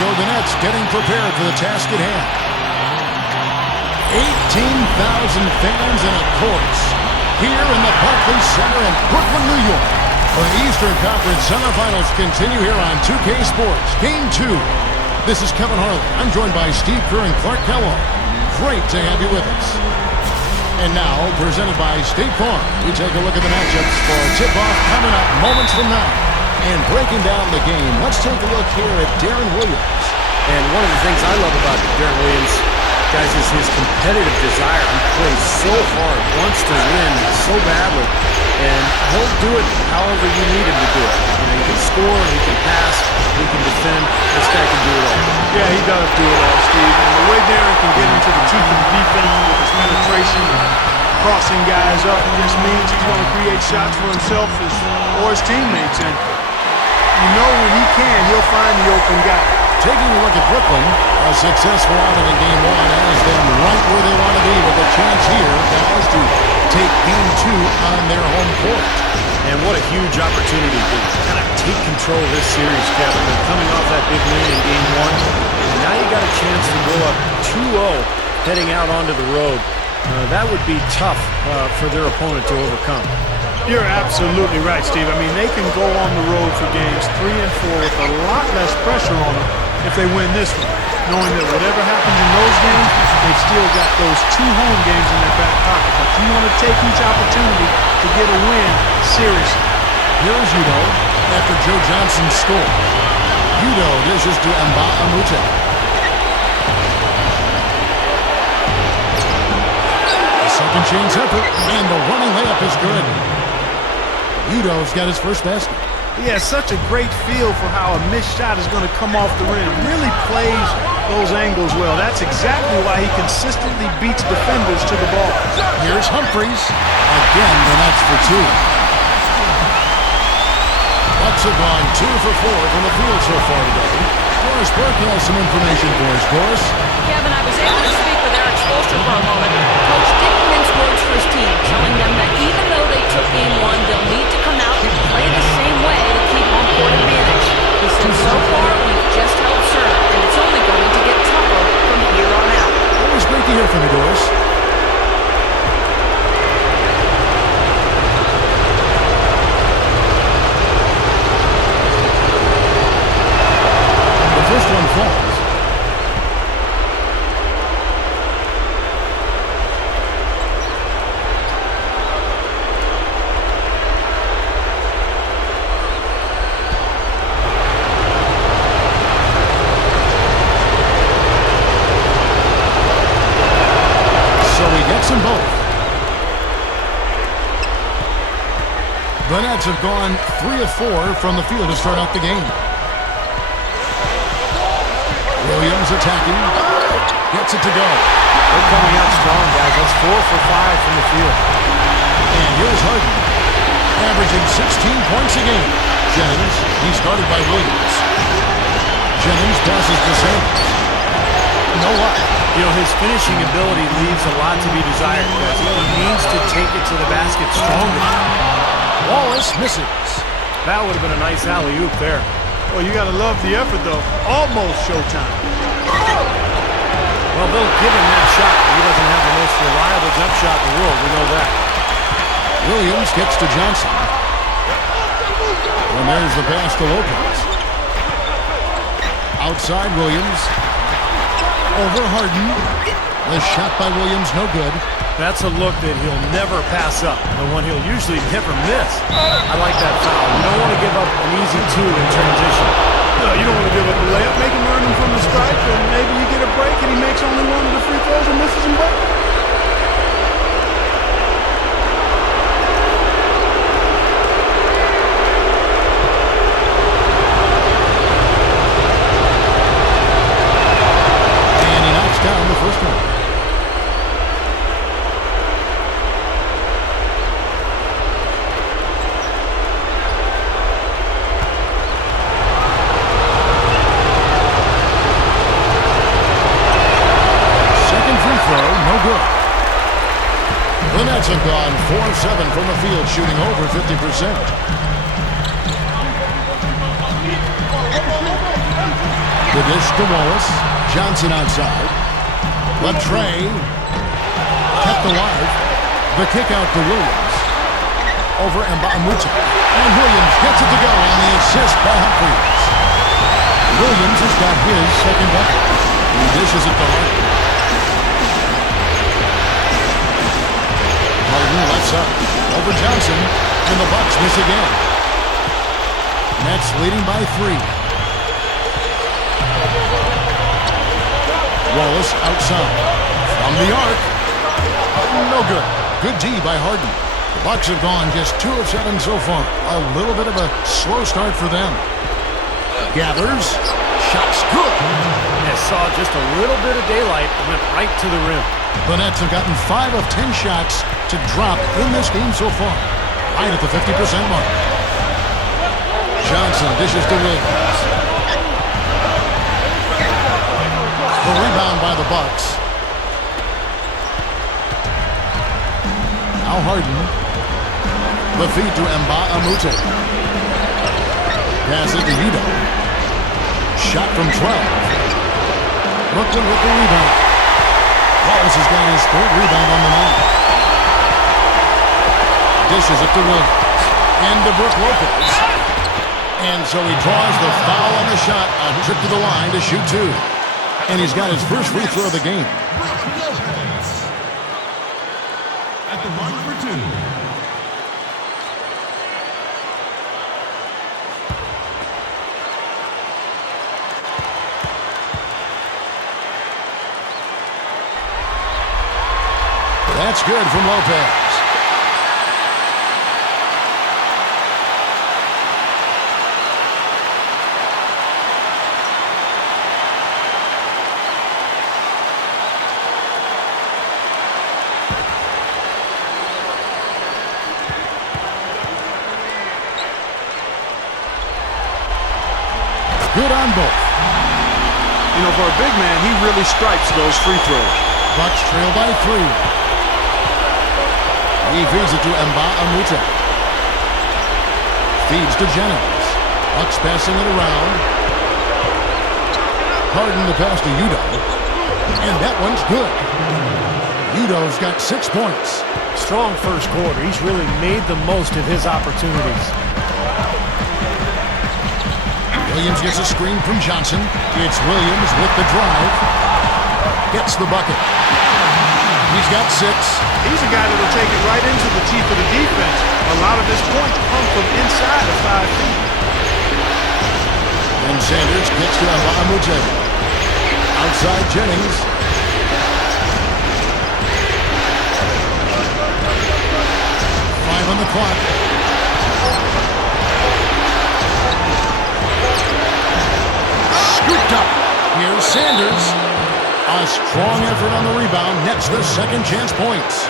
go the Nets, getting prepared for the task at hand. 18,000 fans in a course here in the Barclays Center in Brooklyn, New York. The Eastern Conference semifinals continue here on 2K Sports. Game 2. This is Kevin Harlan. I'm joined by Steve Kerr and Clark Kellogg. Great to have you with us. And now, presented by State Farm, we take a look at the matchups for a tip-off coming up moments from now. And breaking down the game, let's take a look here at Deron Williams. And one of the things I love about Deron Williams, guys, is his competitive desire. He plays so hard, wants to win so badly, and he'll do it however you need him to do it. You know, he can score, he can pass, he can defend. This guy can do it all. Yeah, he does do it all, Steve. And the way Deron can get into the teeth of the defense with his penetration, crossing guys up, just means he's going to create shots for himself or his teammates. And you know when he can, he'll find the open guy. Taking a look at Brooklyn, a successful outing in Game 1 has them right where they want to be with a chance here, guys, to take Game 2 on their home court. And what a huge opportunity to kind of take control of this series, Kevin. They're coming off that big win in Game 1, and now you got a chance to go up 2-0 heading out onto the road. That would be tough for their opponent to overcome. You're absolutely right, Steve. I mean, they can go on the road for games 3 and 4 with a lot less pressure on them if they win this one, knowing that whatever happens in those games, they've still got those 2 home games in their back pocket. But you want to take each opportunity to get a win seriously. Here's Udo after Joe Johnson scored. Udo dishes to Nba2K13. A second chance effort, and the running layup is good. Udo's got his first basket. He has such a great feel for how a missed shot is going to come off the rim. Really plays those angles well. That's exactly why he consistently beats defenders to the ball. Here's Humphries. Again, the Nets for 2. Bucks have gone 2 for 4 from the field so far today. Doris Burke has some information for us. Doris? Kevin, I was able to speak with Eric Spoelstra for a moment. Coach didn't mince words for his team, telling them that even though they took Game 1, they'll need to come out and play the same way to keep home court advantage. He said, so far, we've just held serve, and it's only going to get tougher from here on out. Always great to hear from you, Doris. The first one falls. Them both. The Nets have gone 3 of 4 from the field to start out the game. Williams attacking. Gets it to go. They're coming out strong, guys. That's 4 for 5 from the field. And here's Harden. Averaging 16 points a game. Jennings, he's guarded by Williams. Jennings passes to Sanders. No luck. You know, his finishing ability leaves a lot to be desired, guys. He needs to take it to the basket stronger. Wallace misses. That would have been a nice alley-oop there. Well, you got to love the effort, though. Almost showtime. Well, they'll give him that shot. He doesn't have the most reliable jump shot in the world. We know that. Williams gets to Johnson. And there's the pass to Lopez. Outside Williams. Over Harden. The shot by Williams, no good. That's a look that he'll never pass up. The one he'll usually never miss. I like that foul. You don't want to give up an easy 2 in transition. No, you don't want to give up the layup. Make him earn them from the stripe, and maybe you get a break and he makes only one of the free throws and misses them both. Down the first one. Second free throw, no good. The Nets have gone 4 of 7 from the field, shooting over 50%. The dish to Wallace. Johnson outside. Latrey kept alive. The kick out to Williams. Over Nba2K. And Williams gets it to go on the assist by Humphries. Williams has got his second bucket. He dishes it to Harden. Harden lets up. Over Johnson. And the Bucks miss again. Nets leading by 3. Wallace outside. From the arc. No good. Good D by Harden. The Bucks have gone just 2 of 7 so far. A little bit of a slow start for them. Gathers. Shot's good. And saw just a little bit of daylight. Went right to the rim. The Nets have gotten 5 of 10 shots to drop in this game so far. Right at the 50% mark. Johnson dishes to Williams. The rebound by the Bucks. Now Harden. The feed to Nba2K. Pass it to Udo. Shot from 12. Brooklyn with the rebound. Wallace has got his 3rd rebound on the night. Dishes it to Williams. And to Brook Lopez. And so he draws the foul on the shot. A trip to the line to shoot 2. And he's got his first free throw of the game. At the mark for 2. That's good from Lopez. Good on both. You know, for a big man, he really stripes those free throws. Bucks trail by 3. He feeds it to Nba2K. Feeds to Jennings. Bucks passing it around. Harden the pass to Udo. And that one's good. Udo's got 6 points. Strong first quarter. He's really made the most of his opportunities. Williams gets a screen from Johnson. It's Williams with the drive. Gets the bucket. He's got 6. He's a guy that will take it right into the teeth of the defense. A lot of his points come from inside of 5 feet. And Sanders kicks to Nba2K. Outside Jennings. Five on the clock. Scooped up. Here's Sanders. A strong effort on the rebound. Nets the second chance points.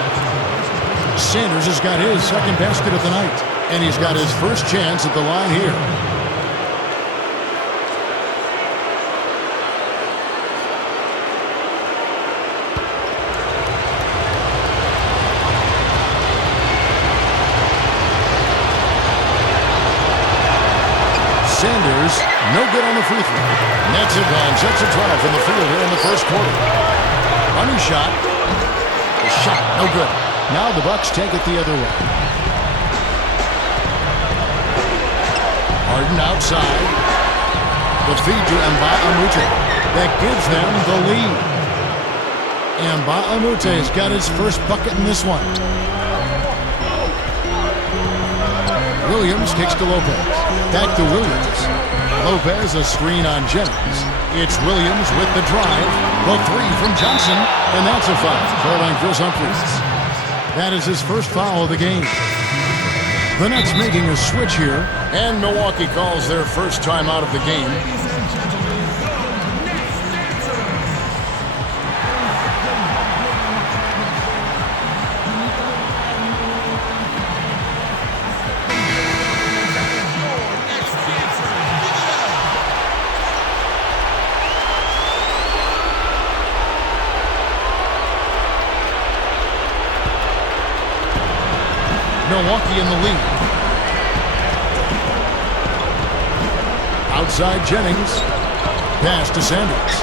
Sanders has got his second basket of the night. And he's got his first chance at the line here. Sanders, no good on the free throw. Nets have gone 6 of 12 from the field here in the first quarter. Running shot. The shot, no good. Now the Bucks take it the other way. Harden outside. The feed to Nba2K. That gives them the lead. Nba2K's got his first bucket in this one. Williams kicks to Lopez. Back to Williams. Lopez a screen on Jennings. It's Williams with the drive. The 3 from Johnson. And that's a foul. Called on Chris Humphries. That is his first foul of the game. The Nets making a switch here. And Milwaukee calls their first time out of the game. Milwaukee in the lead. Outside Jennings. Pass to Sanders.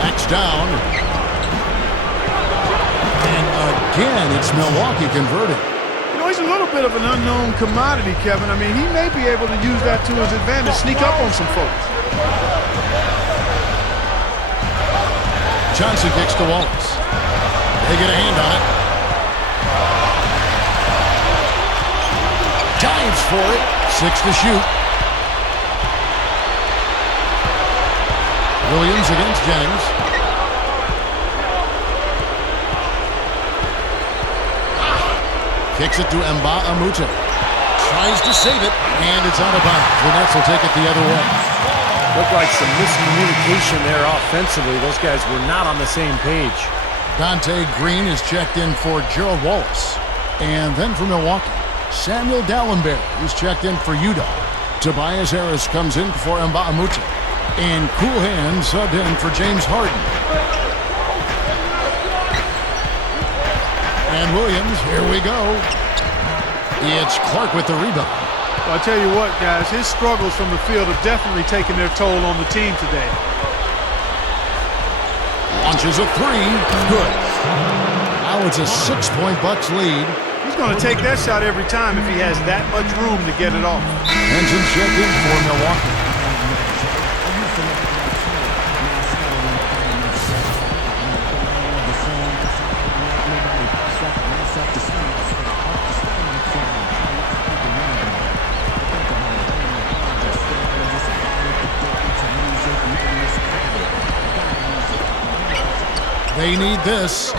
Backs down. And again, it's Milwaukee converted. You know, he's a little bit of an unknown commodity, Kevin. I mean, he may be able to use that to his advantage, sneak up on some folks. Johnson kicks to Wallace. They get a hand on it. Dives for it. 6 to shoot. Williams against Jennings. Kicks it to Nba2K13. Tries to save it, and it's out of bounds. The Nets will take it the other way. Looked like some miscommunication there offensively. Those guys were not on the same page. Dante Green is checked in for Gerald Wallace. And then for Milwaukee, Samuel Dallenberg is checked in for Utah. Tobias Harris comes in for Nba2K13. And Cool Hand subbed in for James Harden. And Williams, here we go. It's Clark with the rebound. Well, I tell you what, guys, his struggles from the field have definitely taken their toll on the team today. Launches a three. Good. Now it's a 6-point Bucks lead. He's going to take that shot every time if he has that much room to get it off. Henson checked in for Milwaukee. They need this.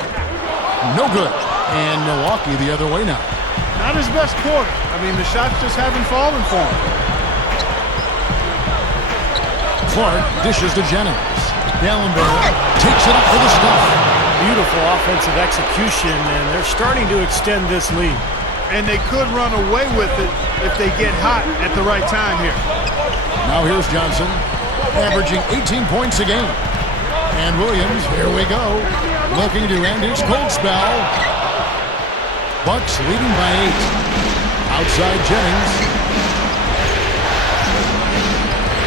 No good. And Milwaukee the other way now. Not his best quarter. I mean, the shots just haven't fallen for him. Clark dishes to Jennings. Dallenberg takes it up for the stuff. Beautiful offensive execution, and they're starting to extend this lead. And they could run away with it if they get hot at the right time here. Now here's Johnson, averaging 18 points a game. And Williams, here we go, looking to end his cold spell. Bucks leading by 8. Outside Jennings.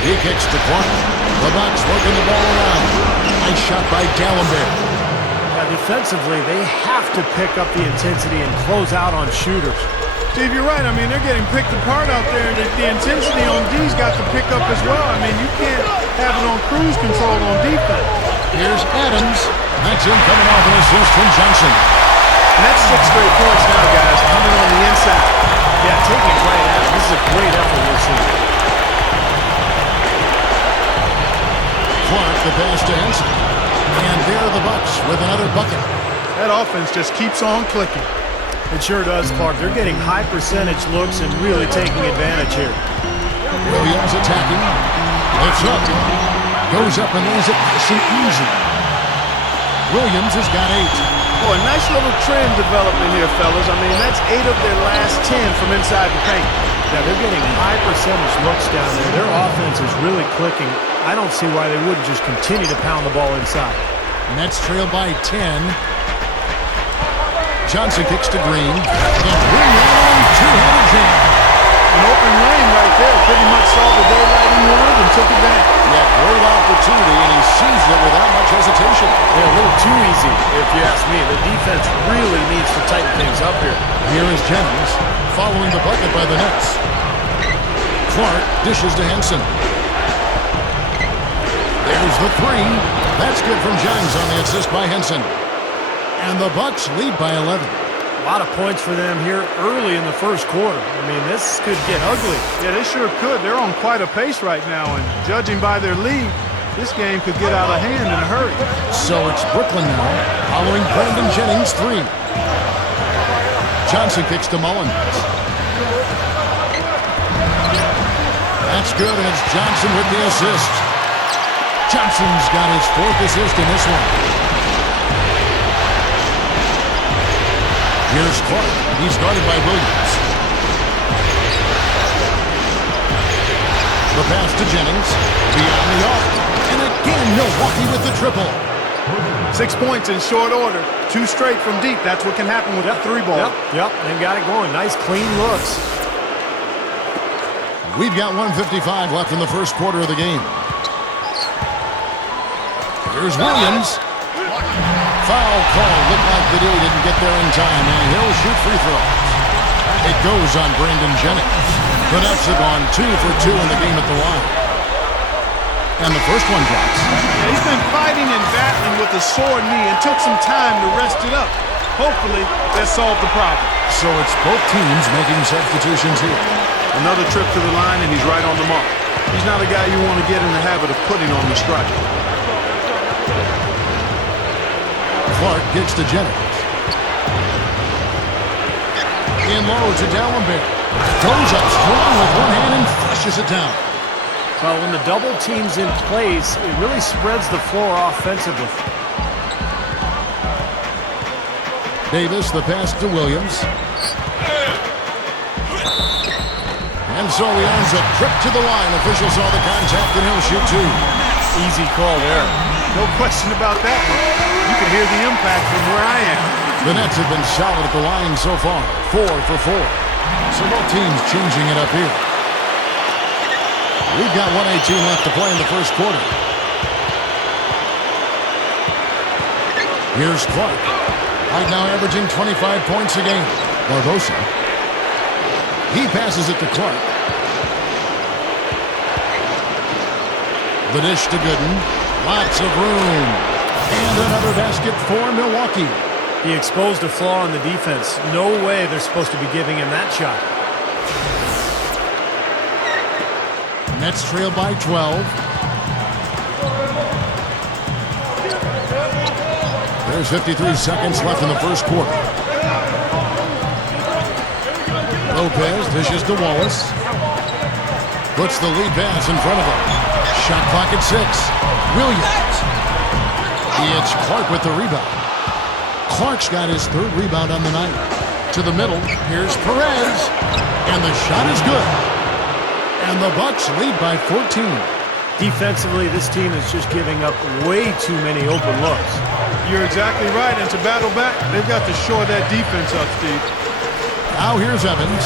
He kicks to Clark. The Bucks working the ball around. Nice shot by Dallenberg. Defensively, they have to pick up the intensity and close out on shooters. Steve, you're right. I mean, they're getting picked apart out there. The intensity on D's got to pick up as well. I mean, you can't have it on cruise control on defense. Here's Adams. That's him coming off an assist from Johnson. And that's 6 straight points now, guys, coming on the inside. Yeah, taking it right out. This is a great effort we're seeing. Clark, the pass to Henson. And there are the Bucks with another bucket. That offense just keeps on clicking. It sure does, Clark. They're getting high percentage looks and really taking advantage here. Williams attacking. Lifts up. Goes up and lays it nice and easy. Williams has got 8. Boy, a nice little trend developing here, fellas. I mean, that's 8 of their last 10 from inside the paint. Yeah, they're getting high percentage looks down there. Their offense is really clicking. I don't see why they wouldn't just continue to pound the ball inside. Nets trail by 10. Johnson kicks to Green. The Green two-handed jam. An open lane right there. Pretty much saw the daylight he wanted and took advantage. Yeah, great opportunity, and he seized it without much hesitation. Yeah, a little too easy, if you ask me. The defense really needs to tighten things up here. Here is Jennings, following the bucket by the Nets. Clark dishes to Henson. There's the 3. That's good from Jennings on the assist by Henson. And the Bucks lead by 11. A lot of points for them here early in the first quarter. I mean, this could get ugly. Yeah, they sure could. They're on quite a pace right now, and judging by their lead, this game could get out of hand in a hurry. So it's Brooklyn now, following Brandon Jennings' 3. Johnson kicks to Mullins. That's good, and it's Johnson with the assist. Johnson's got his 4th assist in this one. Here's Clark. He's guarded by Williams. The pass to Jennings. Beyond the arc. And again, Milwaukee with the triple. 6 points in short order. 2 straight from deep. That's what can happen with the 3 ball. Yep, they got it going. Nice, clean looks. We've got 1:55 left in the first quarter of the game. Here's Williams. Foul call. Looked like the D didn't get there in time, and he'll shoot free throws. It goes on Brandon Jennings. The Nets have gone 2 for 2 in the game at the line. And the first one drops. Yeah, he's been fighting and battling with a sore knee and took some time to rest it up. Hopefully, that solved the problem. So it's both teams making substitutions here. Another trip to the line, and he's right on the mark. He's not a guy you want to get in the habit of putting on the strike. Clark gets to Jennings. In low to Dallenberg. Goes up strong with one hand and flushes it down. Well, when the double team's in place, it really spreads the floor offensively. Davis, the pass to Williams. And so he earns a trip to the line. Officials saw the contact, and he'll shoot two. Easy call there. No question about that one. You can hear the impact from where I am. The Nets have been solid at the line so far. 4 for 4. So both teams changing it up here. We've got 1:18 left to play in the first quarter. Here's Clark. Right now averaging 25 points a game. Barbosa. He passes it to Clark. The dish to Gooden. Lots of room. And another basket for Milwaukee. He exposed a flaw in the defense. No way they're supposed to be giving him that shot. Nets trail by 12. There's 53 seconds left in the first quarter. Lopez dishes to Wallace. Puts the lead pass in front of him. Shot clock at 6. Williams. It's Clark with the rebound. Clark's got his third rebound on the night. To the middle. Here's Perez. And the shot is good. And the Bucks lead by 14. Defensively, this team is just giving up way too many open looks. You're exactly right. And to battle back, they've got to shore that defense up, Steve. Now here's Evans.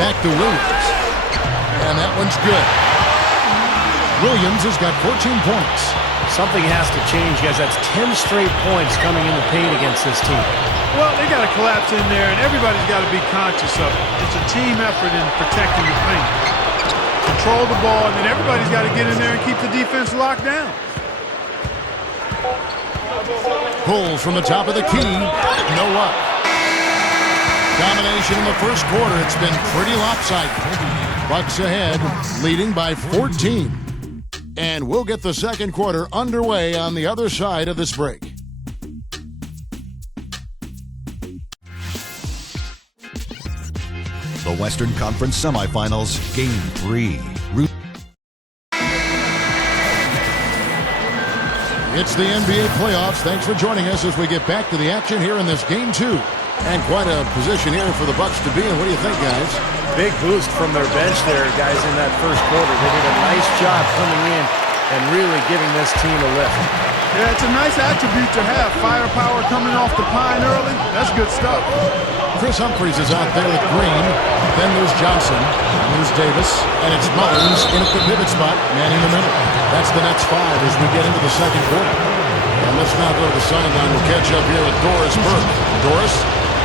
Back to Williams. And that one's good. Williams has got 14 points. Something has to change, guys. That's 10 straight points coming in the paint against this team. Well, they got to collapse in there, and everybody's got to be conscious of it. It's a team effort in protecting the paint. Control the ball, and then everybody's got to get in there and keep the defense locked down. Pulls from the top of the key. No luck. Domination in the first quarter. It's been pretty lopsided. Bucks ahead, leading by 14. And we'll get the second quarter underway on the other side of this break. The Western Conference Semifinals, Game 3. It's the NBA playoffs. Thanks for joining us as we get back to the action here in this Game 2. And quite a position here for the Bucks to be in. What do you think, guys? Big boost from their bench there, guys, in that first quarter. They did a nice job coming in and really giving this team a lift. Yeah, it's a nice attribute to have. Firepower coming off the pine early. That's good stuff. Chris Humphries is out there with Green. Then there's Johnson. And there's Davis. And it's Mullins in at the pivot spot, manning the middle. That's the Nets 5 as we get into the second quarter. And let's now go to the sideline. We'll catch up here with Doris Burke. Doris?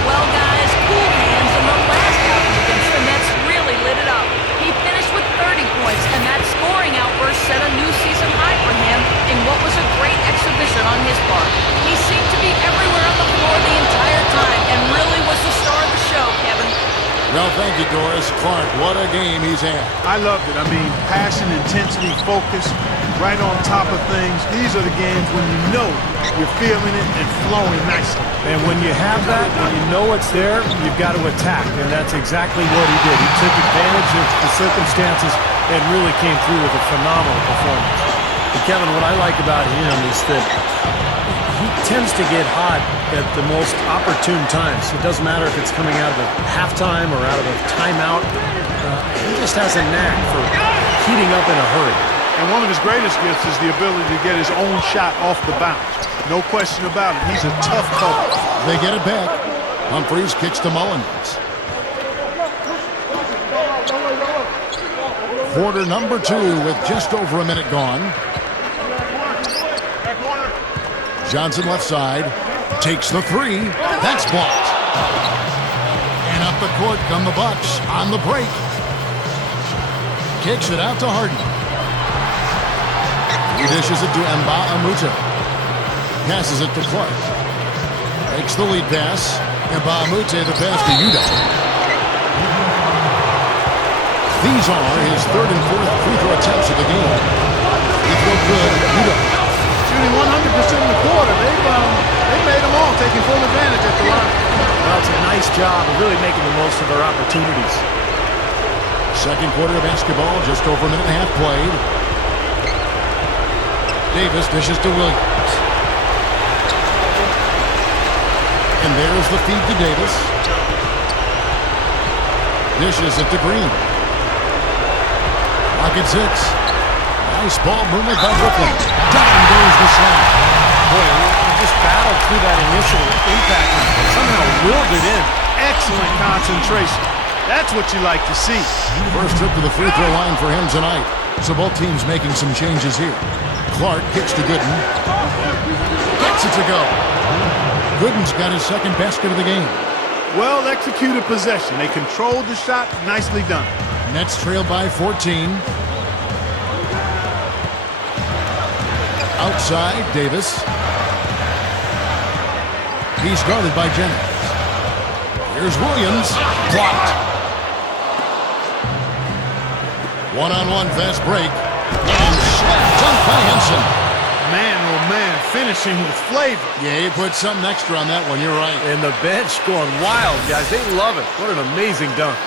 Well, guys, cool hands in the last outing against the Nets really lit it up. He finished with 30 points, and that scoring outburst set a new season high for him in what was a great exhibition on his part. He seemed to be everywhere on the floor the entire time and really was the star of the show, Kevin. Well, thank you, Doris. Clark, what a game he's had. I loved it. I mean, passion, intensity, focus, right on top of things. These are the games when you know you're feeling it and flowing nicely. And when you have that, when you know it's there, you've got to attack. And that's exactly what he did. He took advantage of the circumstances and really came through with a phenomenal performance. And Kevin, what I like about him is that he tends to get hot at the most opportune times. It doesn't matter if it's coming out of a halftime or out of a timeout. He just has a knack for heating up in a hurry. And one of his greatest gifts is the ability to get his own shot off the bounce. No question about it. He's a tough cover. They get it back. Humphries kicks to Mullins. Quarter number 2 with just over a minute gone. Johnson left side. Takes the three. That's blocked. And up the court come the Bucks on the break. Kicks it out to Harden. He dishes it to Nba2K13. Passes it to Clark. Makes the lead pass. Nba2K13 the pass to Yuta. These are his third and fourth free throw attempts of the game. Free throw good. Yuta. Shooting 100% in the quarter. They made them all, taking full advantage at the line. Well, it's a nice job of really making the most of their opportunities. Second quarter of basketball, just over a minute and a half played. Davis dishes to Williams. And there's the feed to Davis. Dishes it to Green. Pocket 6. Nice ball movement by Brooklyn. Down goes the shot. Boy, we just battled through that initial impact and somehow willed it in. Excellent concentration. That's what you like to see. First trip to the free throw line for him tonight. So both teams making some changes here. Clark kicks to Gooden. Gets it to go. Gooden's got his second basket of the game. Well executed possession. They controlled the shot. Nicely done. Nets trail by 14. Outside, Davis. He's guarded by Jennings. Here's Williams. Blocked. One-on-one fast break. And dunked by Henson. Man, oh man, finishing with flavor. Yeah, he put something extra on that one. You're right. And the bench going wild, guys. They love it. What an amazing dunk.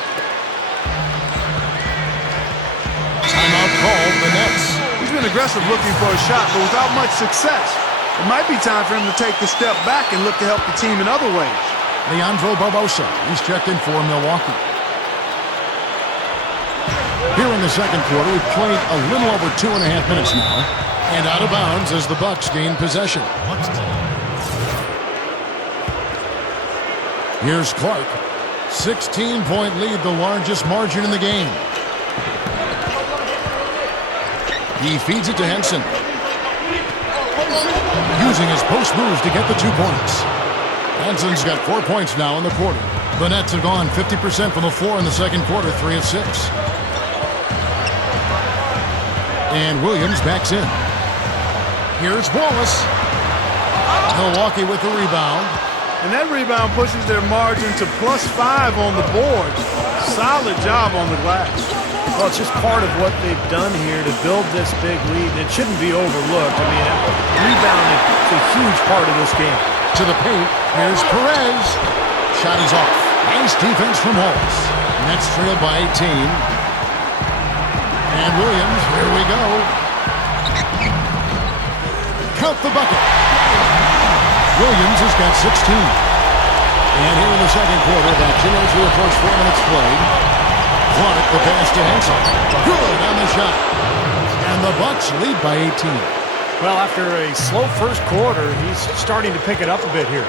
Timeout called the Nets. He's been aggressive looking for a shot, but without much success. It might be time for him to take the step back and look to help the team in other ways. Leandro Barbosa. He's checked in for Milwaukee. Here in the second quarter, we've played a little over 2.5 minutes now. And out of bounds as the Bucks gain possession. Here's Clark. 16-point lead, the largest margin in the game. He feeds it to Henson. Using his post moves to get the 2 points. Henson's got 4 points now in the quarter. The Nets have gone 50% from the floor in the second quarter, 3 of 6. And Williams backs in. Here's Wallace. Milwaukee with the rebound. And that rebound pushes their margin to +5 on the board. Solid job on the glass. Well, it's just part of what they've done here to build this big lead, and it shouldn't be overlooked. I mean, rebounding is a huge part of this game. To the paint, here's Perez. Shot is off. Nice defense from Wallace. Nets trail by 18. And Williams, here we go. Count the bucket. Williams has got 16. And here in the second quarter, that as we approach 4 minutes played. Clark the pass to Henson. Good on the shot. And the Bucks lead by 18. Well, after a slow first quarter, he's starting to pick it up a bit here.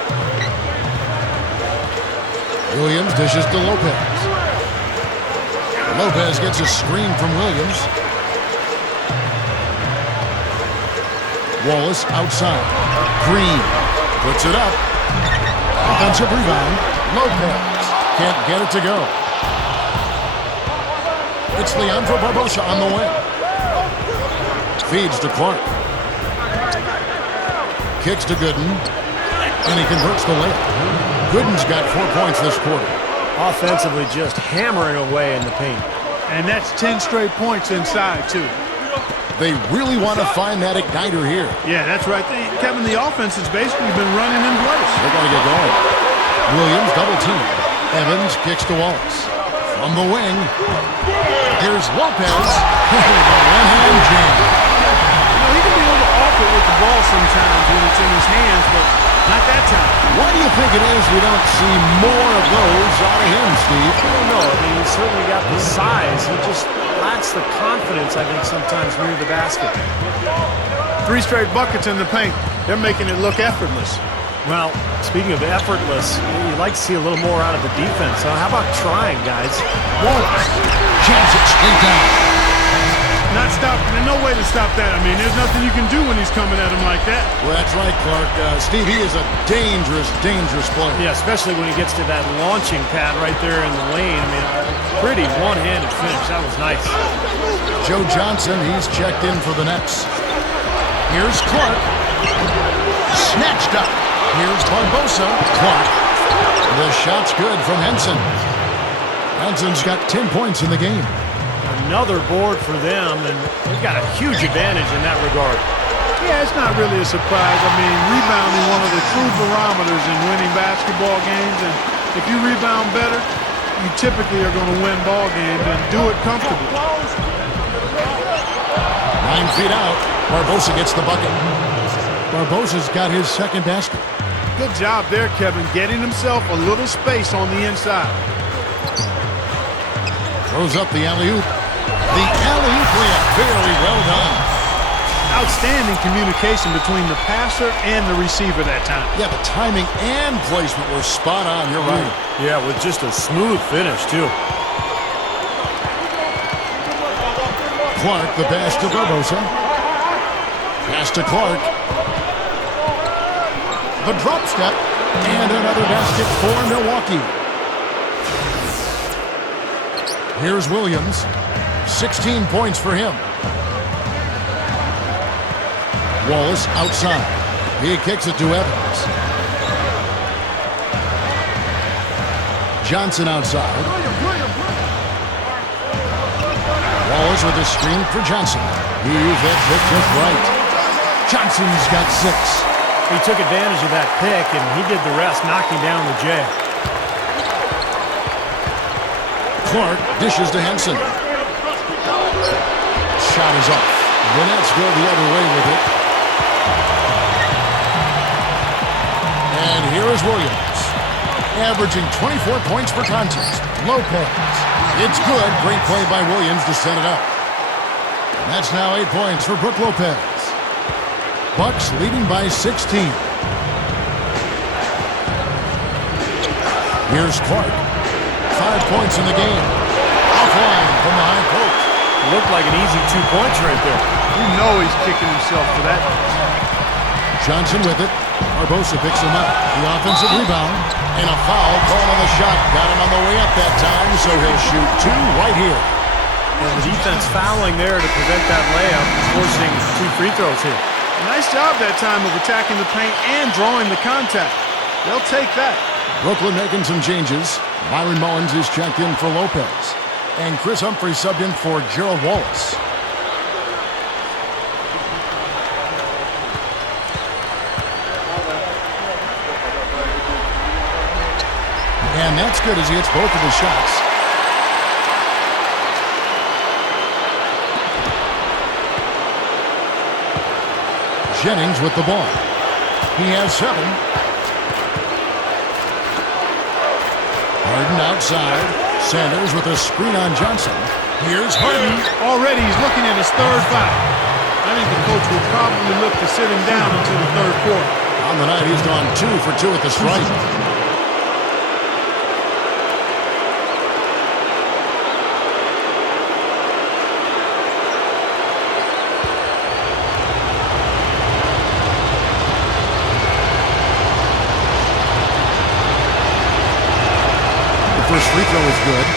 Williams dishes to Lopez. Lopez gets a screen from Williams. Wallace outside. Green puts it up. Offensive rebound. Lopez can't get it to go. It's Leandro Barbosa on the wing. Feeds to Clark. Kicks to Gooden. And he converts the layup. Gooden's got 4 points this quarter. Offensively just hammering away in the paint. And that's 10 straight points inside, too. They really want to find that igniter here. Yeah, that's right. Kevin, the offense has basically been running in place. They got to get going. Williams double team. Evans kicks to Wallace. From the wing, here's Lopez. The one-hand jam. You know, he can be a little awkward with the ball sometimes when it's in his hands, but not that time. Why do you think it is we don't see more of those out of him, Steve? I don't know. I mean, he's certainly got the size. He just lacks the confidence, I think, sometimes near the basket. 3 straight buckets in the paint. They're making it look effortless. Well, speaking of effortless, you'd like to see a little more out of the defense. So how about trying, guys? Wallace jams it straight down. Not stopped There's no way to stop that. I mean, there's nothing you can do when he's coming at him like that. Well, that's right, Clark. Steve, he is a dangerous, dangerous player. Yeah, especially when he gets to that launching pad right there in the lane. I mean, pretty one-handed finish. That was nice. Joe Johnson, he's checked in for the Nets. Here's Clark. Snatched up. Here's Barbosa. Clark. The shot's good from Henson. Henson's got 10 points in the game. Another board for them, and they've got a huge advantage in that regard. Yeah, it's not really a surprise. I mean, rebounding one of the true barometers in winning basketball games, and if you rebound better, you typically are going to win ball games and do it comfortably. 9 feet out. Barbosa gets the bucket. Barbosa's got his second basket. Good job there, Kevin, getting himself a little space on the inside. Throws up the alley-oop. The alley-oop layup, very well done. Outstanding communication between the passer and the receiver that time. Yeah, the timing and placement were spot on. You're right. Yeah, with just a smooth finish, too. Clark, the pass to Barbosa. Pass to Clark. The drop step. And another basket for Milwaukee. Here's Williams. 16 points for him. Wallace outside. He kicks it to Evans. Johnson outside. Wallace with a screen for Johnson. He used that pick just right. Johnson's got 6. He took advantage of that pick, and he did the rest, knocking down the J. Clark dishes to Henson. Shot is off. The Nets go the other way with it. And here is Williams, averaging 24 points per contest. Lopez. It's good. Great play by Williams to set it up. That's now 8 points for Brook Lopez. Bucks leading by 16. Here's Clark. 5 points in the game. Offline from the high post. Looked like an easy 2 points right there. You know he's kicking himself for that. Johnson with it. Barbosa picks him up. The offensive rebound. And a foul called on the shot. Got him on the way up that time, so he'll shoot 2 right here. And the defense fouling there to prevent that layup, forcing 2 free throws here. Nice job that time of attacking the paint and drawing the contact. They'll take that. Brooklyn making some changes. Myron Mullins is checked in for Lopez. And Chris Humphrey subbed in for Gerald Wallace. And that's good as he hits both of his shots. Jennings with the ball. He has 7. Harden outside. Sanders with a screen on Johnson. Here's Harden. Already he's looking at his 3rd foul. I think the coach will probably look to sit him down until the 3rd quarter. On the night, he's gone 2 for 2 at the stripe. First free throw is good.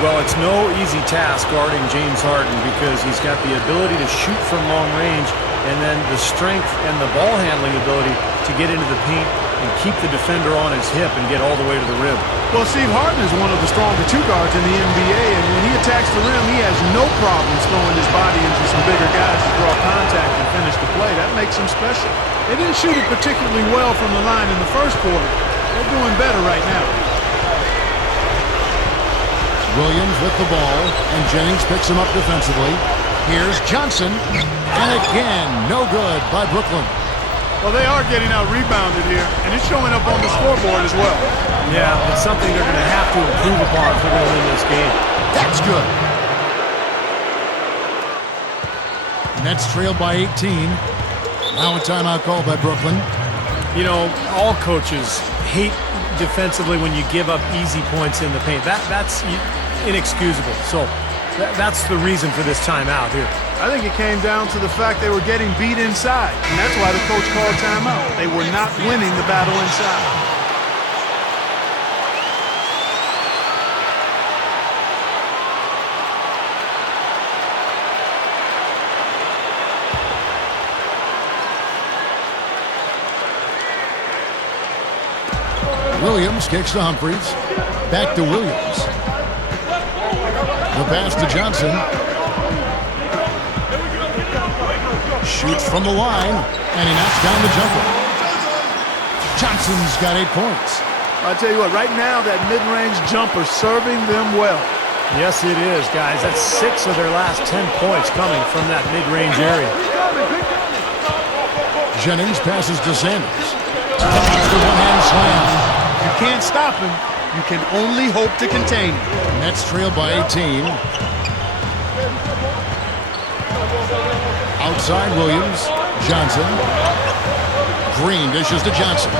Well, it's no easy task guarding James Harden because he's got the ability to shoot from long range and then the strength and the ball handling ability to get into the paint and keep the defender on his hip and get all the way to the rim. Well, Steve, Harden is one of the stronger 2 guards in the NBA, and when he attacks the rim, he has no problems throwing his body into some bigger guys to draw contact and finish the play. That makes him special. They didn't shoot it particularly well from the line in the first quarter. They're doing better right now. Williams with the ball, and Jennings picks him up defensively. Here's Johnson, and again, no good by Brooklyn. Well, they are getting out-rebounded here, and it's showing up on the scoreboard as well. Yeah, it's something they're going to have to improve upon if they're going to win this game. That's good. Nets trailed by 18. Now a timeout called by Brooklyn. You know, all coaches hate defensively when you give up easy points in the paint. That's inexcusable. So That's the reason for this timeout here. I think it came down to the fact they were getting beat inside, and that's why the coach called timeout. They were not winning the battle inside. Williams kicks to Humphries. Back to Williams. The pass to Johnson. Shoots from the line, and he knocks down the jumper. Johnson's got 8 points. I'll tell you what, right now that mid-range jumper serving them well. Yes, it is, guys. That's 6 of their last 10 points coming from that mid-range area. Jennings passes to Sanders. That's the one-hand slam. You can't stop him. You can only hope to contain him. Nets trail by 18. Outside Williams. Johnson. Green dishes to Johnson.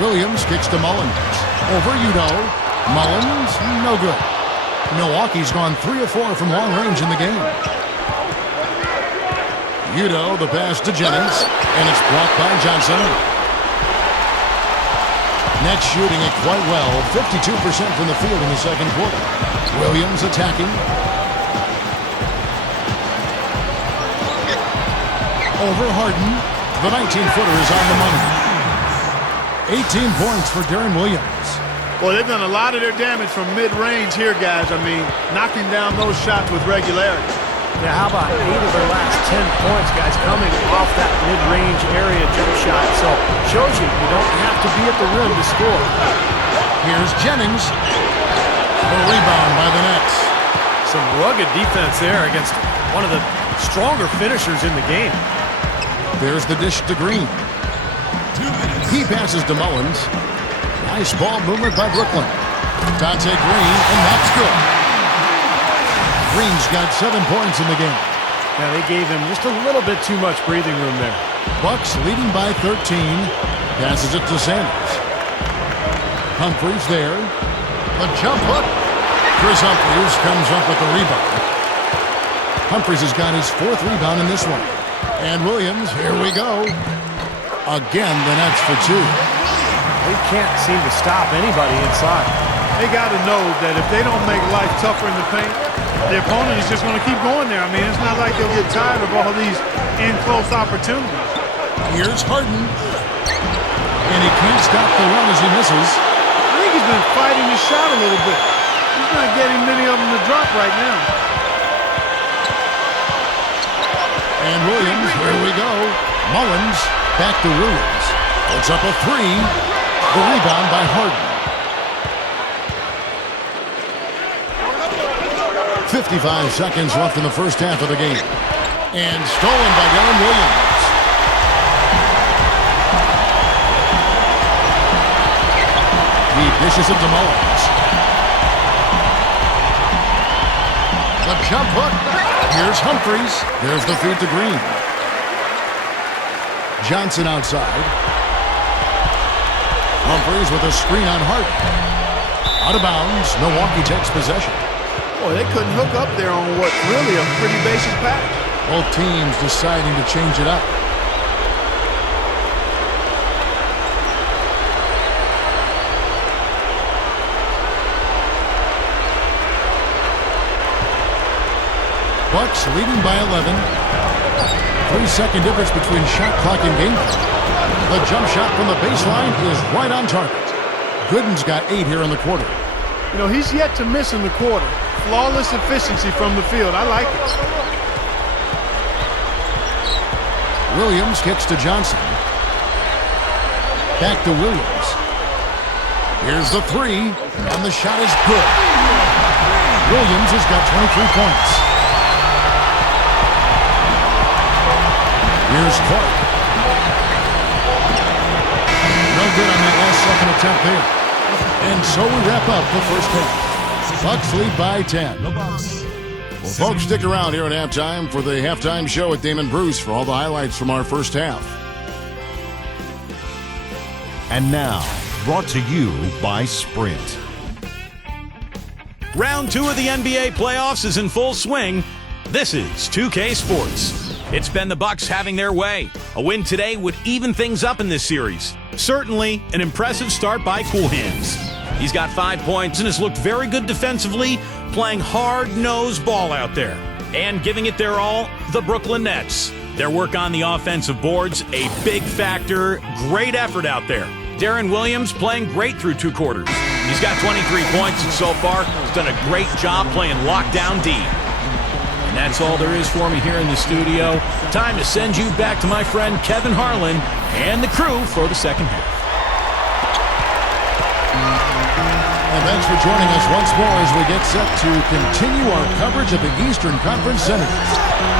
Williams kicks to Mullins. Over Udo. Mullins, no good. Milwaukee's gone 3 of 4 from long range in the game. Udo, the pass to Jennings, and it's blocked by Johnson. Nets shooting it quite well, 52% from the field in the second quarter. Williams attacking. Over Harden. The 19-footer is on the money. 18 points for Darren Williams. Well, they've done a lot of their damage from mid-range here, guys. I mean, knocking down those shots with regularity. Yeah, how about 8 of their last 10 points, guys, coming off that mid-range area jump shot. So, shows you don't have to be at the rim to score. Here's Jennings. The rebound by the Nets. Some rugged defense there against one of the stronger finishers in the game. There's the dish to Green. He passes to Mullins. Nice ball movement by Brooklyn. Dante Green, and that's good. Green's got 7 points in the game. Yeah, they gave him just a little bit too much breathing room there. Bucks leading by 13. Passes it to Sanders. Humphries there. A jump hook. Chris Humphries comes up with the rebound. Humphries has got his 4th rebound in this one. And Williams, here we go. Again, the Nets for 2. They can't seem to stop anybody inside. They got to know that if they don't make life tougher in the paint, the opponent is just going to keep going there. I mean, it's not like they'll get tired of all these in-close opportunities. Here's Harden. And he can't stop the run as he misses. I think he's been fighting his shot a little bit. He's not getting many of them to drop right now. And Williams, here we go. Mullins, back to Williams. Puts up a 3. The rebound by Harden. 55 seconds left in the first half of the game. And stolen by Darren Williams. He dishes it to Mullins. The jump hook. Here's Humphries. There's the feed to Green. Johnson outside. Humphries with a screen on Harden. Out of bounds. Milwaukee takes possession. Boy, they couldn't hook up there on what's really a pretty basic pass. Both teams deciding to change it up. Bucks leading by 11. 3-second difference between shot clock and game clock. The jump shot from the baseline is right on target. Gooden's got 8 here in the quarter. You know, he's yet to miss in the quarter. Flawless efficiency from the field. I like it. Williams kicks to Johnson. Back to Williams. Here's the 3, and the shot is good. Williams has got 23 points. Here's Clark. No good on that last second attempt there. And so we wrap up the first half. Bucks lead by 10. Well, folks, stick around here at halftime for the halftime show with Damon Bruce for all the highlights from our first half. And now, brought to you by Sprint. Round 2 of the NBA playoffs is in full swing. This is 2K Sports. It's been the Bucks having their way. A win today would even things up in this series. Certainly an impressive start by Cool Hands. He's got 5 points and has looked very good defensively, playing hard-nosed ball out there. And giving it their all, the Brooklyn Nets. Their work on the offensive boards, a big factor, great effort out there. Darren Williams playing great through 2 quarters. He's got 23 points and so far he's done a great job playing lockdown D. And that's all there is for me here in the studio. Time to send you back to my friend Kevin Harlan and the crew for the second half. And thanks for joining us once more as we get set to continue our coverage of the Eastern Conference Senators.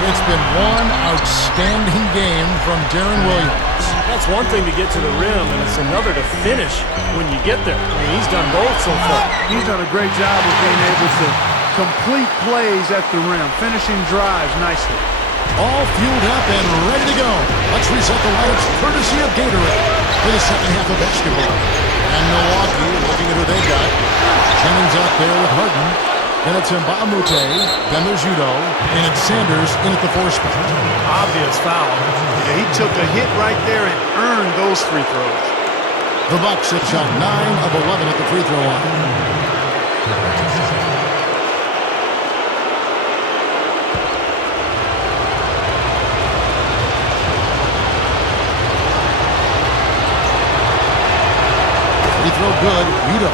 It's been one outstanding game from Darren Williams. That's one thing to get to the rim, and it's another to finish when you get there. I mean, he's done both so far. He's done a great job of being able to complete plays at the rim, finishing drives nicely. All fueled up and ready to go. Let's reset the lineups courtesy of Gatorade for the second half of basketball. And Milwaukee, looking at who they got. Jennings out there with Harden. Then it's Nba2K. Then there's Udo. And it's Sanders in at the 4 spot. Obvious foul. Yeah, he took a hit right there and earned those free throws. The Bucks have shot 9 of 11 at the free throw line. Free throw good. Udo.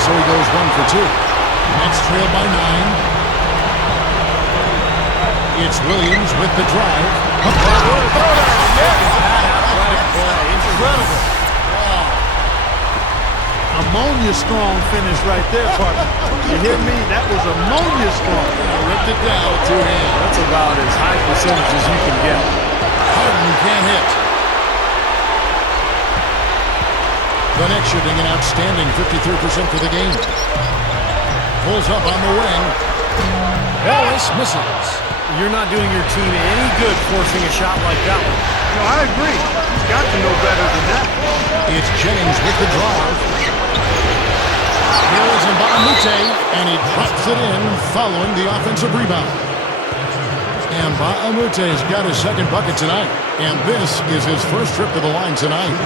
So he goes 1 for 2. Nets trail by 9. It's Williams with the drive. Incredible. Ammonia strong finish right there, partner. You hear me? That was ammonia strong. Ripped it down with 2 hands. That's about as high percentage as you can get. Harden can't hit. The Knicks shooting an outstanding 53% for the game. Pulls up on the wing. Wallace misses. You're not doing your team any good forcing a shot like that one. No, I agree. He's got to know better than that. It's Jennings with the drive. Here is Nba2K, and he drops it in following the offensive rebound. And Nba2K's got his second bucket tonight, and this is his first trip to the line tonight.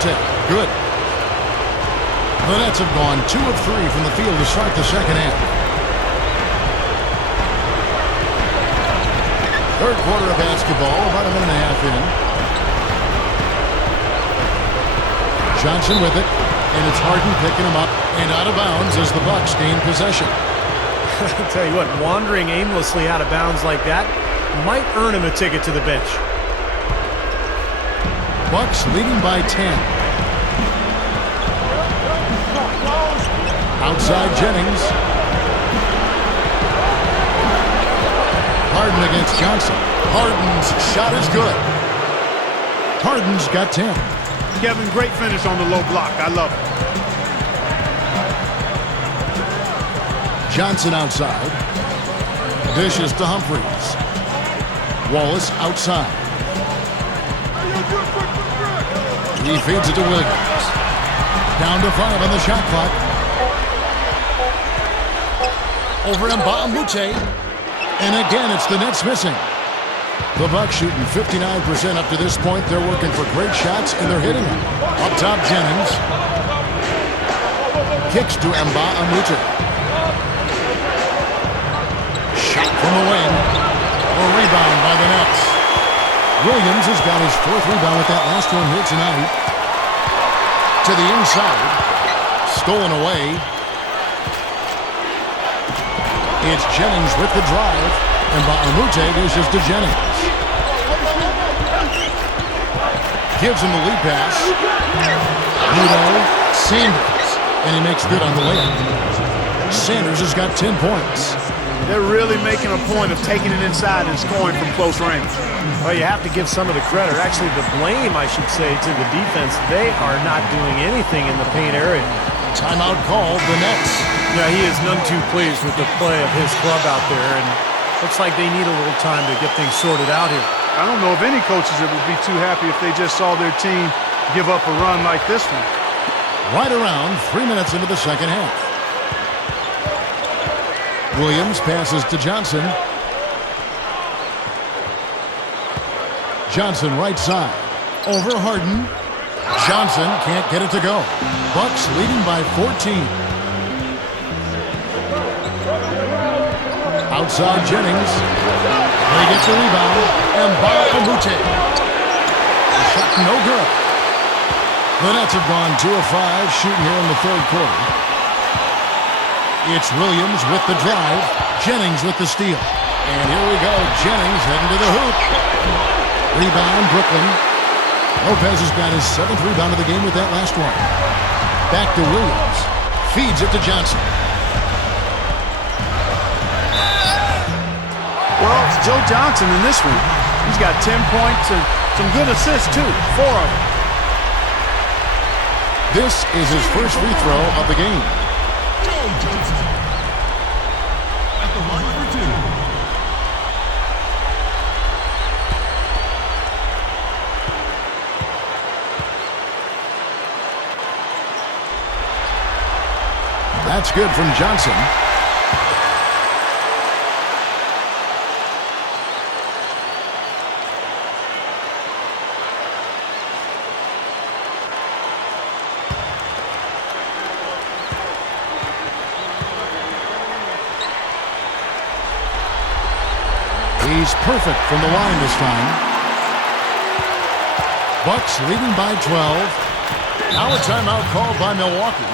Good. The Nets have gone 2 of 3 from the field to start the second half. Third quarter of basketball, about a minute and a half in. Johnson with it, and it's Harden picking him up and out of bounds as the Bucks gain possession. I'll tell you what, wandering aimlessly out of bounds like that might earn him a ticket to the bench. Bucks leading by 10. Outside Jennings. Harden against Johnson. Harden's shot is good. Harden's got 10. Kevin, great finish on the low block. I love it. Johnson outside. Dishes to Humphries. Wallace outside. He feeds it to Williams. Down to 5 on the shot clock. Over Nba2K. And again, it's the Nets missing. The Bucks shooting 59% up to this point. They're working for great shots, and they're hitting them. Up top, Jennings. Kicks to Nba2K. Shot from the wing. A rebound by the Nets. Williams has got his 4th rebound with that last one here tonight. To the inside. Stolen away. It's Jennings with the drive. And Nba2K dishes to Jennings. Gives him the lead pass. Udo, Sanders. And he makes good on the layup. Sanders has got 10 points. They're really making a point of taking it inside and scoring from close range. Well, you have to give some of the credit, or actually the blame, I should say, to the defense. They are not doing anything in the paint area. Timeout called, the Nets. Yeah, he is none too pleased with the play of his club out there, and looks like they need a little time to get things sorted out here. I don't know if any coaches would be too happy if they just saw their team give up a run like this one. Right around 3 minutes into the second half. Williams passes to Johnson. Johnson right side. Over Harden. Johnson can't get it to go. Bucks leading by 14. Outside Jennings. They get the rebound. Nba2K13. Shot no good. The Nets have gone 2 of 5 shooting here in the third quarter. It's Williams with the drive. Jennings with the steal. And here we go. Jennings heading to the hoop. Rebound, Brooklyn. Lopez has got his 7th rebound of the game with that last one. Back to Williams. Feeds it to Johnson. Well, it's Joe Johnson in this one. He's got 10 points and some good assists, too. 4 of them. This is his first free throw of the game. Joe Johnson at the line for 2. That's good from Johnson. He's perfect from the line this time. Bucks leading by 12. Now a timeout called by Milwaukee.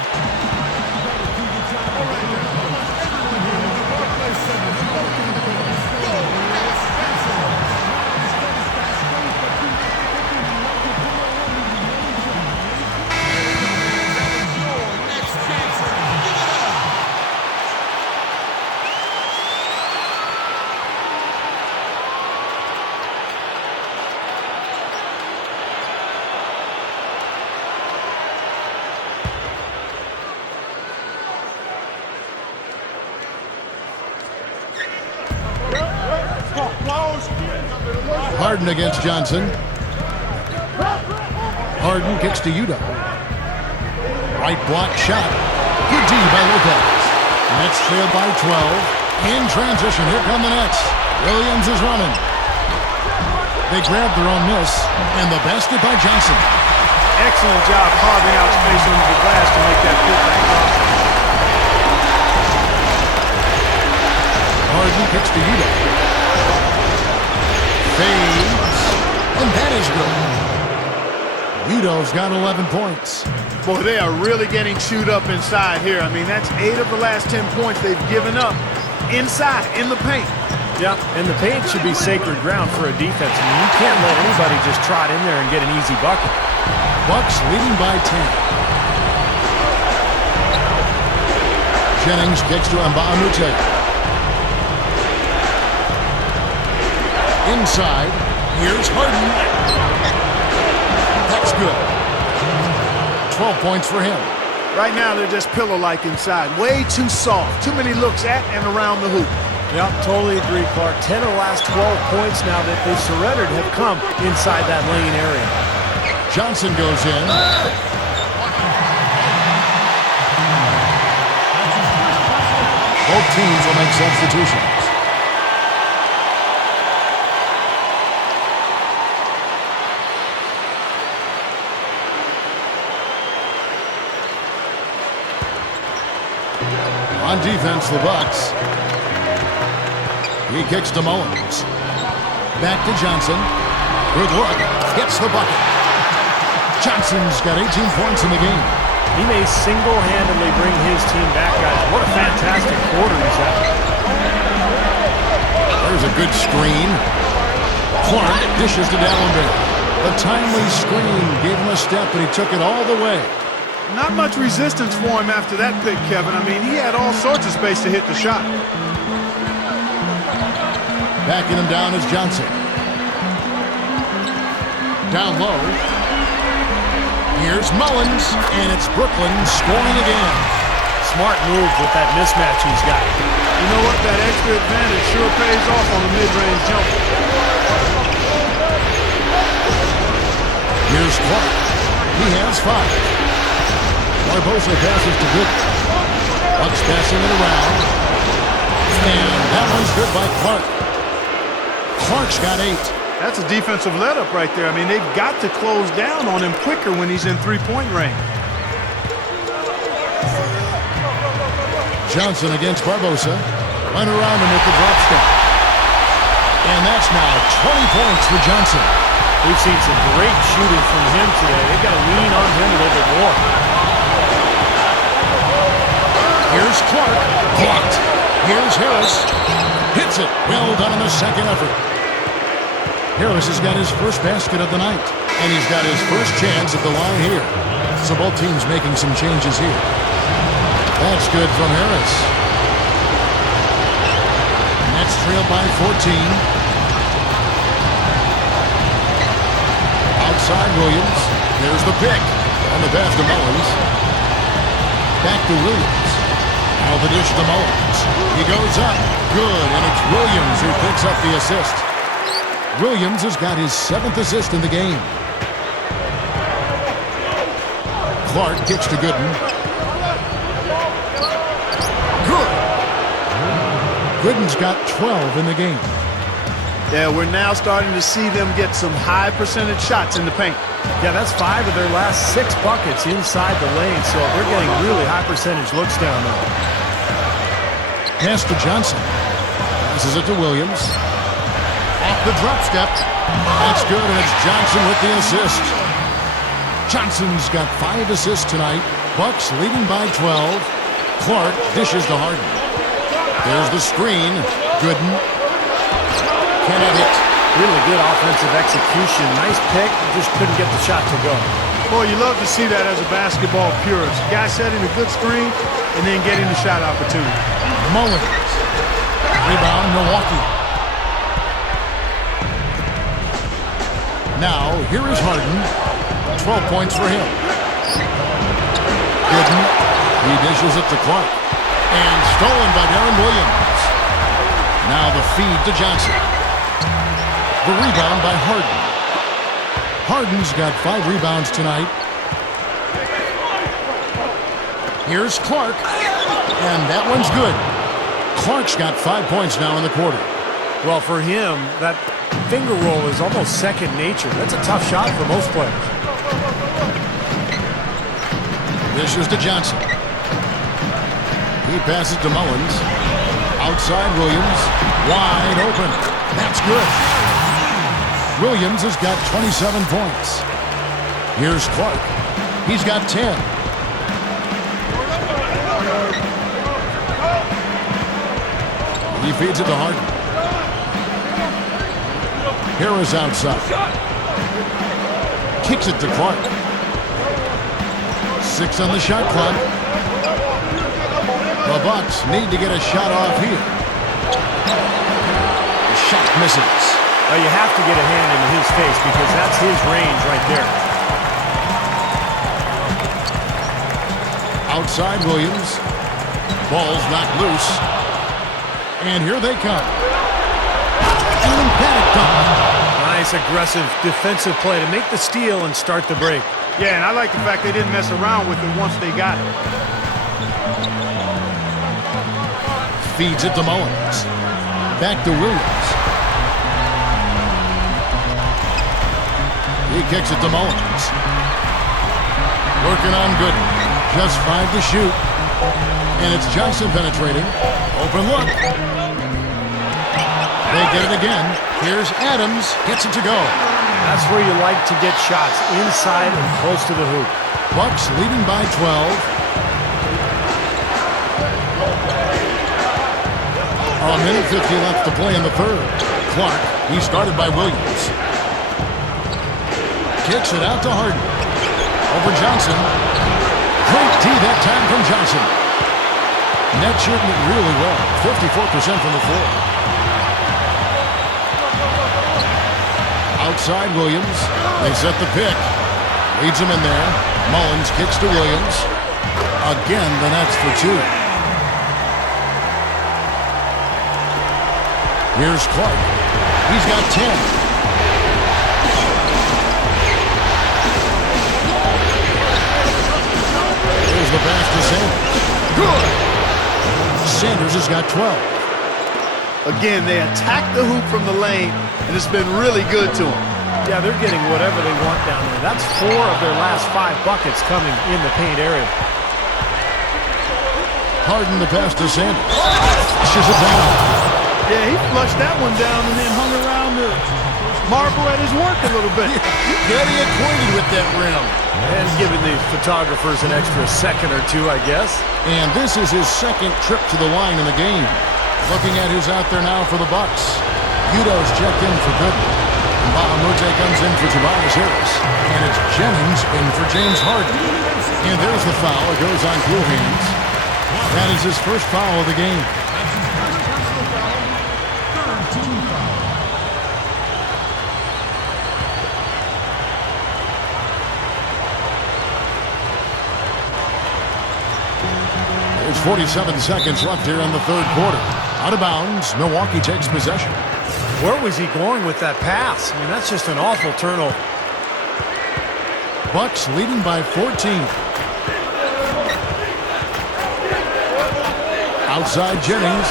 Harden against Johnson. Harden gets to Udo. Right block shot. Good D by Lopez. Nets trail by 12. In transition, here come the Nets. Williams is running. They grab their own miss, and the basket by Johnson. Excellent job carving out space under the glass to make that putback possible. Harden kicks to Udo. Fades, and that is good. Udo's got 11 points. Boy, they are really getting chewed up inside here. I mean, that's 8 of the last 10 points they've given up inside, in the paint. Yeah, and the paint should be sacred ground for a defense. I mean, you can't let anybody just trot in there and get an easy bucket. Bucks leading by 10. Jennings kicks to Nba2K13. Inside, here's Harden. That's good. 12 points for him. Right now, they're just pillow-like inside. Way too soft. Too many looks at and around the hoop. Yeah, totally agree, Clark. 10 of the last 12 points now that they've surrendered have come inside that lane area. Johnson goes in. Both teams will make substitutions. On defense, the Bucks. He kicks to Mullins. Back to Johnson. Good look. Gets the bucket. Johnson's got 18 points in the game. He may single-handedly bring his team back, guys. What a fantastic quarter he's having. There's a good screen. Clark dishes to Dallenberg. The timely screen gave him a step, but he took it all the way. Not much resistance for him after that pick, Kevin. I mean, he had all sorts of space to hit the shot. Backing him down is Johnson. Down low. Here's Mullins, and it's Brooklyn scoring again. Smart move with that mismatch he's got. You know what? That extra advantage sure pays off on the mid-range jumper. Here's Clark. He has 5. Barbosa passes to Good. Bucks passing it around. And that one's good by Clark. Clark's got 8. That's a defensive let-up right there. I mean, they've got to close down on him quicker when he's in three-point range. Johnson against Barbosa. Went around him with the drop step. And that's now 20 points for Johnson. We've seen some great shooting from him today. They've got to lean on him a little bit more. Here's Clark. Blocked. Here's Harris. Hits it. Well done on the second effort. Harris has got his first basket of the night. And he's got his first chance at the line here. So both teams making some changes here. That's good from Harris. Nets trailed by 14. Outside Williams. There's the pick. On the pass to Mullins. Back to Williams. Now the dish to Mullins. He goes up. Good. And it's Williams who picks up the assist. Williams has got his 7th assist in the game. Clark kicks to Gooden. Good. Gooden's got 12 in the game. Yeah, we're now starting to see them get some high percentage shots in the paint. Yeah, that's 5 of their last 6 buckets inside the lane, so they're getting really high percentage looks down there. Pass to Johnson. Passes it to Williams. Off the drop step. That's good, and it's Johnson with the assist. Johnson's got 5 assists tonight. Bucks leading by 12. Clark dishes to Harden. There's the screen. Gooden. Cannot hit. Really good offensive execution. Nice pick, just couldn't get the shot to go. Boy, you love to see that as a basketball purist. Guy setting a good screen and then getting the shot opportunity. Mullins. Rebound, Milwaukee. Now, here is Harden. 12 points for him. Gooden. He dishes it to Clark. And stolen by Darren Williams. Now the feed to Johnson. The rebound by Harden. Harden's got 5 rebounds tonight. Here's Clark. And that one's good. Clark's got 5 points now in the quarter. Well, for him, that finger roll is almost second nature. That's a tough shot for most players. This is to Johnson. He passes to Mullins. Outside Williams. Wide open. That's good. Williams has got 27 points. Here's Clark. He's got 10. He feeds it to Harden. Harris outside. Kicks it to Clark. 6 on the shot clock. The Bucks need to get a shot off here. The shot misses. Well, you have to get a hand into his face because that's his range right there. Outside Williams. Ball's knocked loose. And here they come. Emphatic dunk. Nice aggressive defensive play to make the steal and start the break. Yeah, and I like the fact they didn't mess around with it once they got it. Feeds it to Mullins. Back to Williams. He kicks it to Mullins. Working on Gooden. Just 5 to shoot. And it's Johnson penetrating. Open look. They get it again. Here's Adams. Gets it to go. That's where you like to get shots, inside and close to the hoop. Bucks leading by 12. A minute 50 left to play in the third. Clark, he started by Williams. Kicks it out to Harden. Over Johnson. Great D that time from Johnson. Net shooting it really well. 54% from the floor. Outside Williams. They set the pick. Leads him in there. Mullins kicks to Williams. Again, the Nets for two. Here's Clark. He's got 10. Here's the pass to Sanders. Good. Sanders has got 12. Again, they attack the hoop from the lane, and it's been really good to them. Yeah, they're getting whatever they want down there. That's 4 of their last 5 buckets coming in the paint area. Harden the pass to Sanders. Flushes it down. Yeah, he flushed that one down and then hung around to marvel at his work a little bit. Getting acquainted with that rim. And giving the photographers an extra second or two, I guess. And this is his second trip to the line in the game. Looking at who's out there now for the Bucks. Udo's checked in for Goodman. Bahamute comes in for Tobias Harris. And it's Jennings in for James Harden. And there's the foul. It goes on cool hands. That is his first foul of the game. There's 47 seconds left here in the third quarter. Out of bounds, Milwaukee takes possession. Where was he going with that pass? I mean, that's just an awful turnover. Bucks leading by 14. Outside Jennings.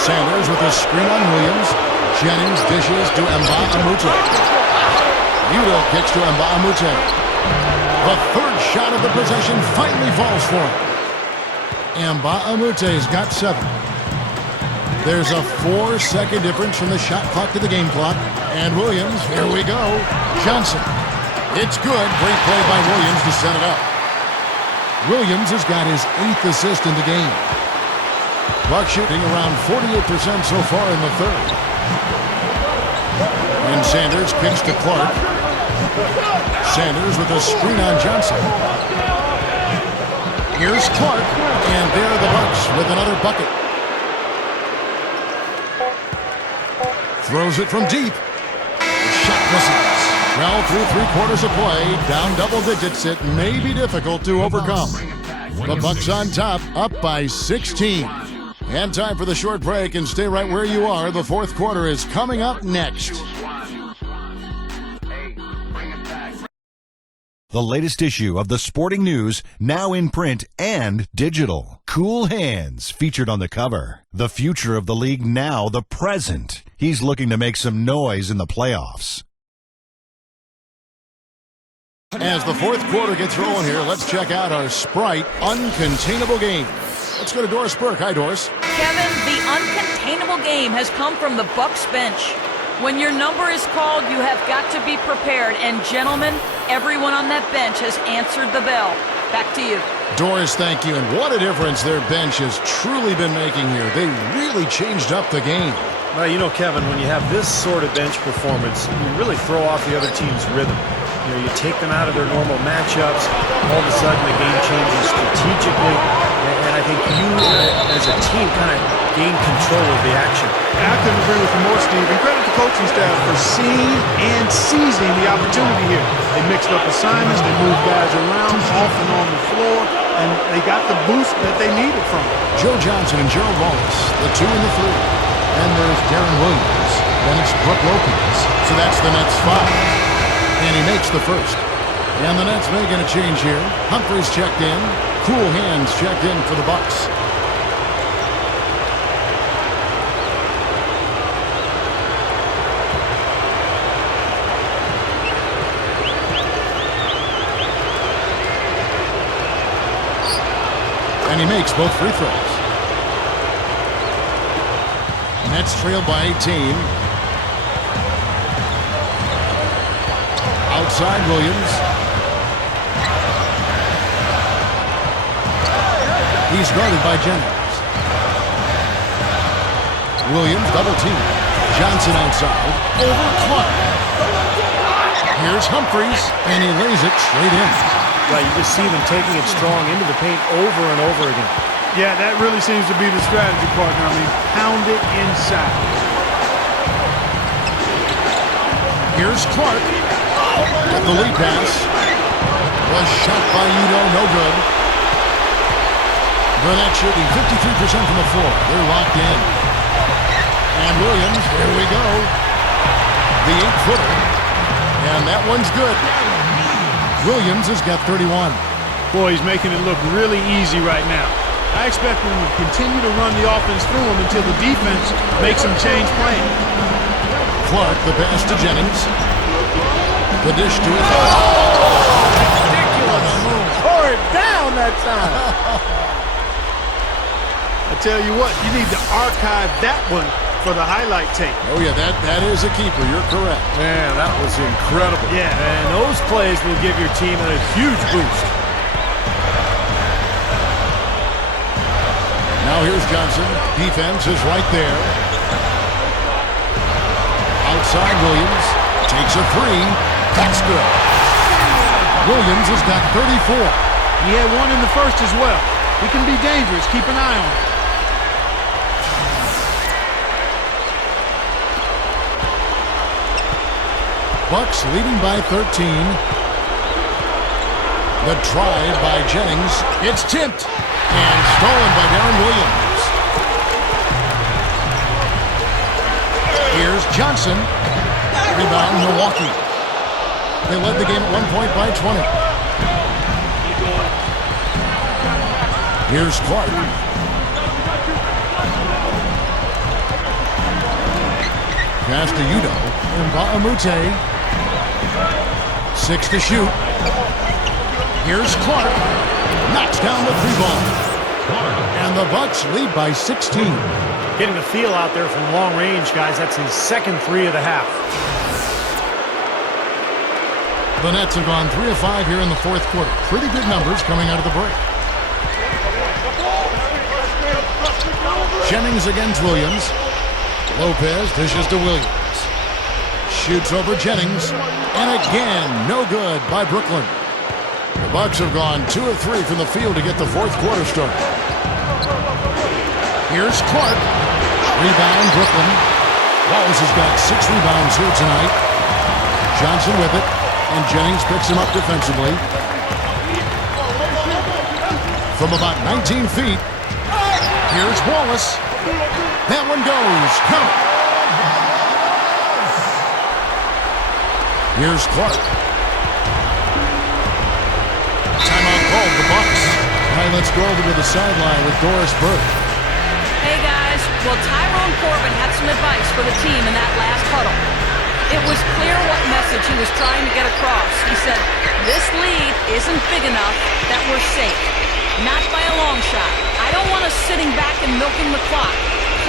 Sanders with a screen on Williams. Jennings dishes to Nba2K13. Udo kicks to Nba2K13. The third shot of the possession finally falls for him. Nba2K13's got 7. There's a 4-second difference from the shot clock to the game clock. And Williams, here we go. Johnson. It's good. Great play by Williams to set it up. Williams has got his 8th assist in the game. Buck shooting around 48% so far in the third. And Sanders kicks to Clark. Sanders with a screen on Johnson. Here's Clark, and there are the Bucks with another bucket. Throws it from deep. The shot misses. Well, through 3 quarters of play, down double digits, it may be difficult to overcome. The Bucks on top, up by 16. And time for the short break, and stay right where you are. The fourth quarter is coming up next. The latest issue of the Sporting News, now in print and digital. Cool Hands, featured on the cover. The future of the league now, the present. He's looking to make some noise in the playoffs. As the fourth quarter gets rolling here, let's check out our Sprite Uncontainable Game. Let's go to Doris Burke. Hi, Doris. Kevin, the uncontainable game has come from the Bucks bench. When your number is called, you have got to be prepared. And gentlemen, everyone on that bench has answered the bell. Back to you. Doris, thank you. And what a difference their bench has truly been making here. They really changed up the game. Well, you know, Kevin, when you have this sort of bench performance, you really throw off the other team's rhythm. You know, you take them out of their normal matchups. All of a sudden, the game changes strategically. And I think you, as a team, kind of gain control of the action. I couldn't agree with you more, Steve. And credit the coaching staff for seeing and seizing the opportunity here. They mixed up assignments. They moved guys around, off and on the floor. And they got the boost that they needed from it. Joe Johnson and Gerald Wallace, the 2 and the 3. Then there's Darren Williams. Then it's Brook Lopez. So that's the Nets 5. And he makes the first. And the Nets making a change here. Humphries checked in. Cool Hands checked in for the Bucks. And he makes both free throws. Nets trail by 18. Outside Williams. He's guarded by Jennings. Williams double team. Johnson outside. Over Clark. Here's Humphries, and he lays it straight in. Right, you just see them taking it strong into the paint over and over again. Yeah, that really seems to be the strategy, partner. I mean, pound it inside. Here's Clark with the lead pass. Was shot by Udo, no good. Burnett shooting 53% from the floor. They're locked in. And Williams, here we go. The 8-footer. And that one's good. Williams has got 31. Boy, he's making it look really easy right now. I expect him to continue to run the offense through him until the defense makes him change plans. Clark, the pass to Jennings. The dish to it. Ridiculous. Tore it down that time. I tell you what, you need to archive that one for the highlight tape. Oh, yeah, that is a keeper. You're correct. Man, that was incredible. Yeah. And those plays will give your team a huge boost. Now here's Johnson. Defense is right there. Outside Williams. Takes a three. That's good. Williams has got 34. He had one in the first as well. He can be dangerous. Keep an eye on him. Bucks leading by 13. The try by Jennings. It's tipped and stolen by Darren Williams. Here's Johnson. Rebound Milwaukee. They led the game at 1 point by 20. Here's Clark. Pass to Udo. Mbamute. 6 to shoot. Here's Clark. Knocks down the three ball. And the Bucks lead by 16. Getting the feel out there from long range, guys. That's his second three of the half. The Nets have gone 3 of 5 here in the fourth quarter. Pretty good numbers coming out of the break. Jennings against Williams. Lopez dishes to Williams. Shoots over Jennings. And again, no good by Brooklyn. The Bucks have gone 2 of 3 from the field to get the fourth quarter started. Here's Clark. Rebound, Brooklyn. Wallace has got 6 rebounds here tonight. Johnson with it. And Jennings picks him up defensively. From about 19 feet. Here's Wallace. That one goes. Count. Here's Clark. Timeout called, the Bucks. All right, let's go over to the sideline with Doris Burke. Hey, guys. Well, Tyrone Corbin had some advice for the team in that last huddle. It was clear what message he was trying to get across. He said, this lead isn't big enough that we're safe. Not by a long shot. I don't want us sitting back and milking the clock.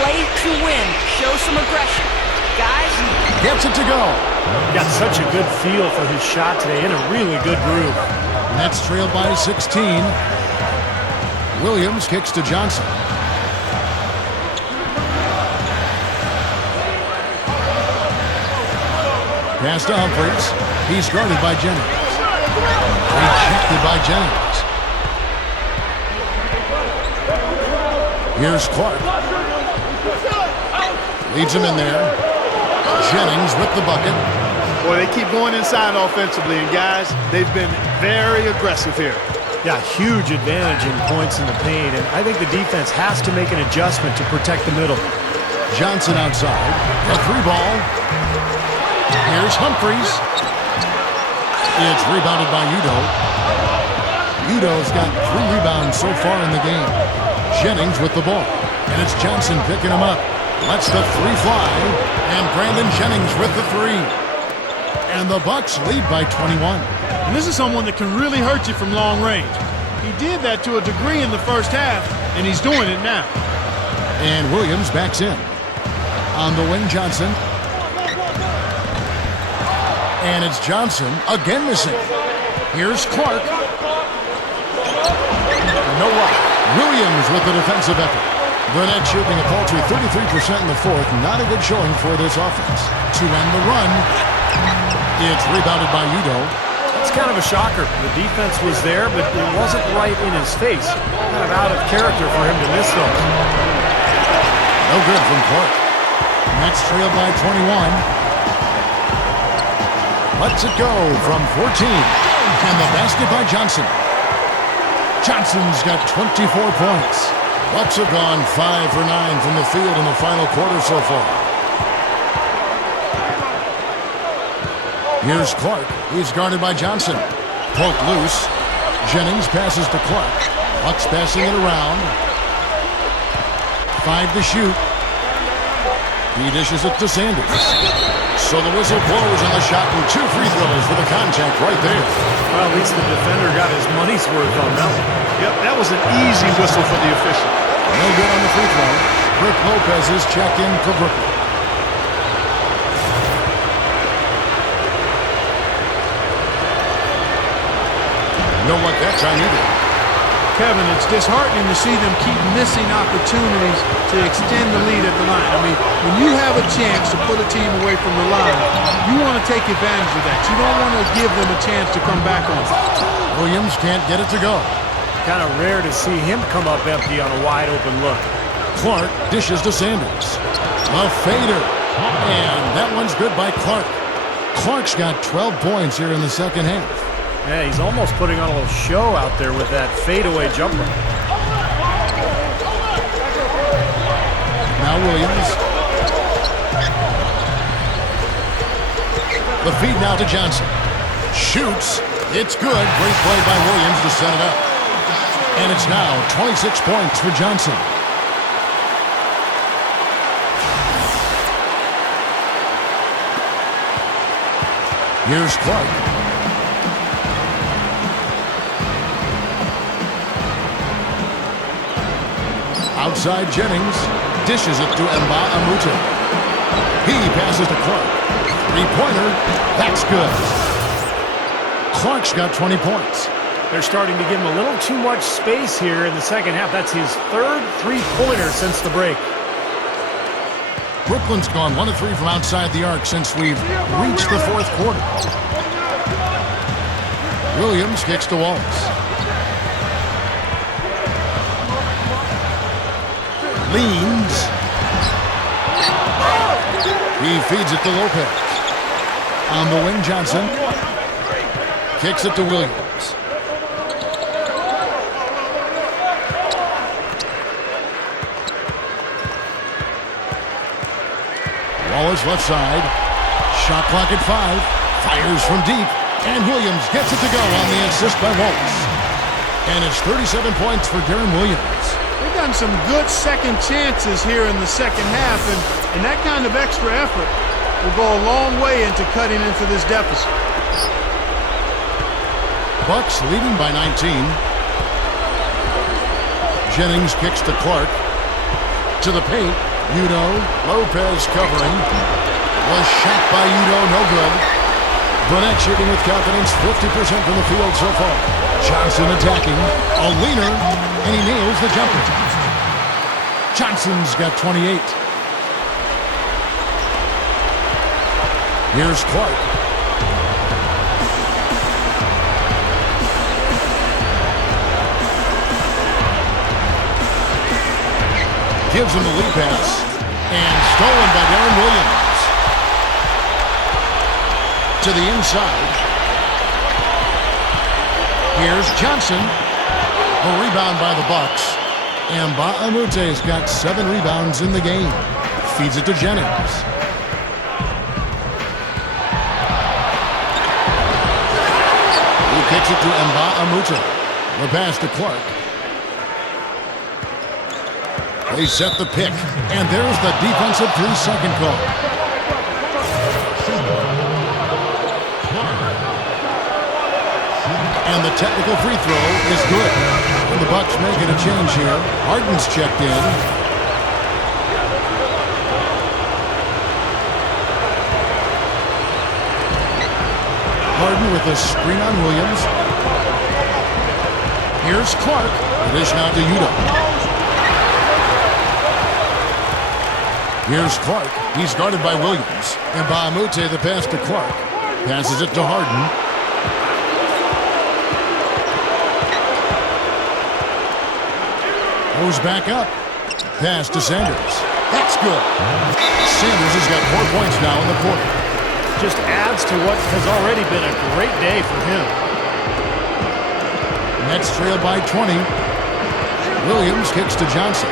Play to win. Show some aggression. Guys. Gets it to go. Got such a good feel for his shot today. In a really good groove. Nets trailed by 16. Williams kicks to Johnson. Pass to Humphries. He's guarded by Jennings. Rejected by Jennings. Here's Clark. Leads him in there. Jennings with the bucket. Boy, they keep going inside offensively, and guys, they've been very aggressive here. Yeah, huge advantage in points in the paint, and I think the defense has to make an adjustment to protect the middle. Johnson outside. A three ball. Here's Humphries. It's rebounded by Udo. Udo's got 3 rebounds so far in the game. Jennings with the ball. And it's Johnson picking him up. Lets the three fly. And Brandon Jennings with the three. And the Bucks lead by 21. And this is someone that can really hurt you from long range. He did that to a degree in the first half, and he's doing it now. And Williams backs in. On the wing, Johnson. And it's Johnson again missing. Here's Clark. No luck. Williams with the defensive effort. Burnett shooting a paltry 33% in the fourth. Not a good showing for this offense. To end the run, it's rebounded by Udo. It's kind of a shocker. The defense was there, but it wasn't right in his face. Kind of out of character for him to miss those. No good from Clark. Nets trailed by 21. Lets it go from 14. And the basket by Johnson. Johnson's got 24 points. Bucks have gone 5 for 9 from the field in the final quarter so far. Here's Clark. He's guarded by Johnson. Poked loose. Jennings passes to Clark. Bucks passing it around. 5 to shoot. He dishes it to Sanders. So the whistle blows on the shot and 2 free throws for the contact right there. Well, at least the defender got his money's worth on that one. Yep, that was an easy whistle for the official. No good on the free throw. Brook Lopez is checked in for Brooklyn. No luck that time either. Kevin, it's disheartening to see them keep missing opportunities to extend the lead at the line. I mean, when you have a chance to put a team away from the line, you want to take advantage of that. You don't want to give them a chance to come back on it. Williams can't get it to go. Kind of rare to see him come up empty on a wide open look. Clark dishes to Sanders. A fader. And that one's good by Clark. Clark's got 12 points here in the second half. Yeah, he's almost putting on a little show out there with that fadeaway jumper. Now Williams. The feed now to Johnson. Shoots. It's good. Great play by Williams to set it up. And it's now 26 points for Johnson. Here's Clark. Outside Jennings. Dishes it to Nba2K13. He passes to Clark. Three-pointer. That's good. Clark's got 20 points. They're starting to give him a little too much space here in the second half. That's his third three-pointer since the break. Brooklyn's gone 1 of 3 from outside the arc since we've reached the fourth quarter. Williams kicks to Wallace. Leans. He feeds it to Lopez. On the wing, Johnson. Kicks it to Williams. Wallace left side. Shot clock at 5. Fires from deep. And Williams gets it to go on the assist by Wallace. And it's 37 points for Darren Williams. They've gotten some good second chances here in the second half, and that kind of extra effort will go a long way into cutting into this deficit. Bucks leading by 19. Jennings kicks to Clark. To the paint. Udo. Lopez covering. Was shot by Udo. No good. Burnett shooting with confidence. 50% from the field so far. Johnson attacking. A leaner. And he nails the jumper. Johnson's got 28. Here's Clark. Gives him the lead pass. And stolen by Darren Williams. To the inside. Here's Johnson. A rebound by the Bucks. And Nba2K13's got 7 rebounds in the game. Feeds it to Jennings. He kicks it to Nba2K13. The pass to Clark. They set the pick, and there's the defensive 3-second call. And the technical free throw is good. And the Bucks making a change here. Harden's checked in. Harden with a screen on Williams. Here's Clark. The dish now to Udo. Here's Clark. He's guarded by Williams. And Nba2K13 the pass to Clark. Passes it to Harden. Goes back up. Pass to Sanders. That's good. Sanders has got 4 points now in the quarter. Just adds to what has already been a great day for him. Nets trail by 20. Williams kicks to Johnson.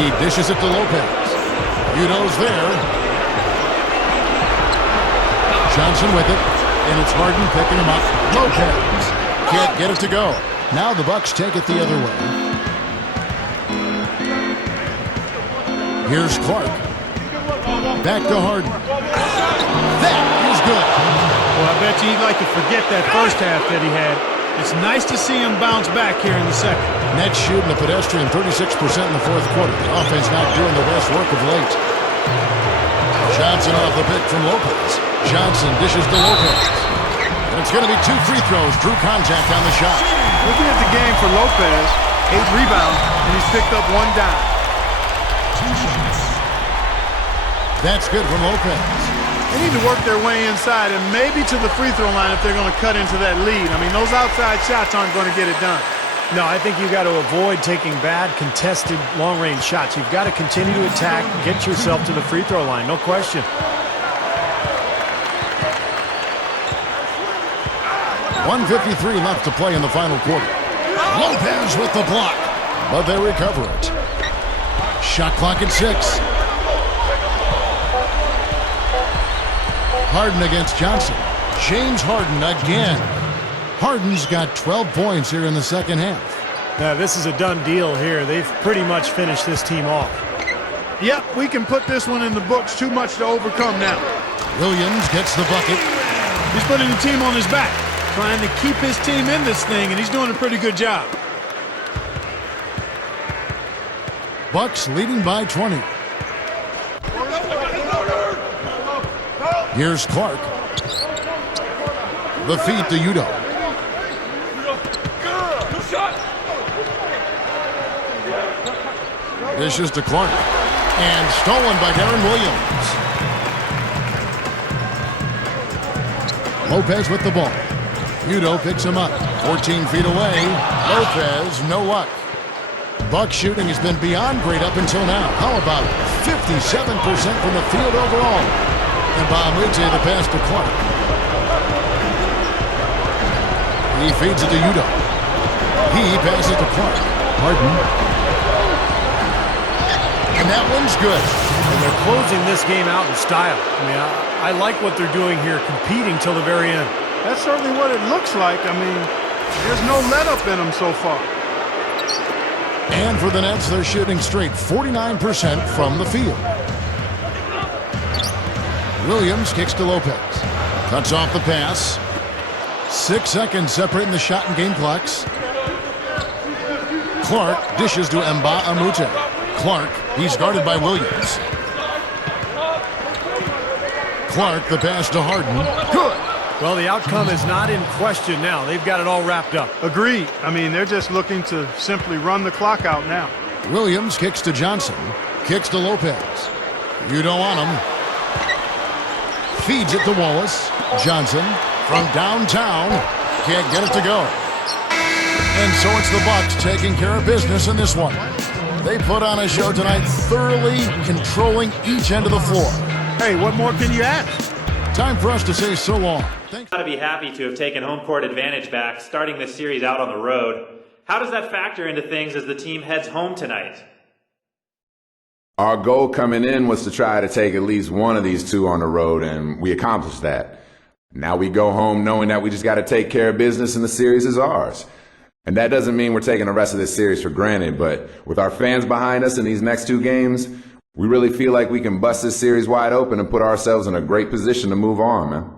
He dishes it to Lopez. Udo's there. Johnson with it. And it's Harden picking him up. Lopez can't get it to go. Now the Bucks take it the other way. Here's Clark. Back to Harden. That is good. Well, I bet you he'd like to forget that first half that he had. It's nice to see him bounce back here in the second. Nets shooting a pedestrian 36% in the fourth quarter. The offense not doing the best work of late. Johnson off the pick from Lopez. Johnson dishes to Lopez. And it's going to be 2 free throws. Drew contact on the shot. Looking at the game for Lopez, 8 rebounds, and he's picked up 1 dime. 2 shots. That's good from Lopez. They need to work their way inside and maybe to the free throw line if they're going to cut into that lead. I mean, those outside shots aren't going to get it done. No, I think you got to avoid taking bad, contested, long-range shots. You've got to continue to attack, get yourself to the free throw line, no question. .153 left to play in the final quarter. Lopez with the block, but they recover it. Shot clock at 6. Harden against Johnson. James Harden again. Harden's got 12 points here in the second half. Now, this is a done deal here. They've pretty much finished this team off. Yep, we can put this one in the books. Too much to overcome now. Williams gets the bucket. He's putting the team on his back, trying to keep his team in this thing, and he's doing a pretty good job. Bucks leading by 20. Here's Clark. The feed to Udo. Dishes to Clark. And stolen by Darren Williams. Lopez with the ball. Udo picks him up. 14 feet away. Lopez, no luck. Buck shooting has been beyond great up until now. How about 57% from the field overall? And Bahamute the pass to Clark. He feeds it to Udo. He passes to Clark. Harden. And that one's good. And they're closing this game out in style. I mean, I like what they're doing here, competing till the very end. That's certainly what it looks like. I mean, there's no let-up in them so far. And for the Nets, they're shooting straight 49% from the field. Williams kicks to Lopez. Cuts off the pass. 6 seconds separating the shot and game clocks. Clark dishes to Nba2K13. Clark, he's guarded by Williams. Clark, the pass to Harden. Good. Well, the outcome is not in question now. They've got it all wrapped up. Agreed. I mean, they're just looking to simply run the clock out now. Williams kicks to Johnson. Kicks to Lopez. You don't want him. Feeds it to Wallace. Johnson from downtown. Can't get it to go. And so it's the Bucks taking care of business in this one. They put on a show tonight, thoroughly controlling each end of the floor. Hey, what more can you ask? Time for us to say so long. Thanks. Got to be happy to have taken home court advantage back, starting this series out on the road. How does that factor into things as the team heads home tonight? Our goal coming in was to try to take at least one of these two on the road, and we accomplished that. Now we go home knowing that we just got to take care of business and the series is ours. And that doesn't mean we're taking the rest of this series for granted, but with our fans behind us in these next 2 games, we really feel like we can bust this series wide open and put ourselves in a great position to move on, man.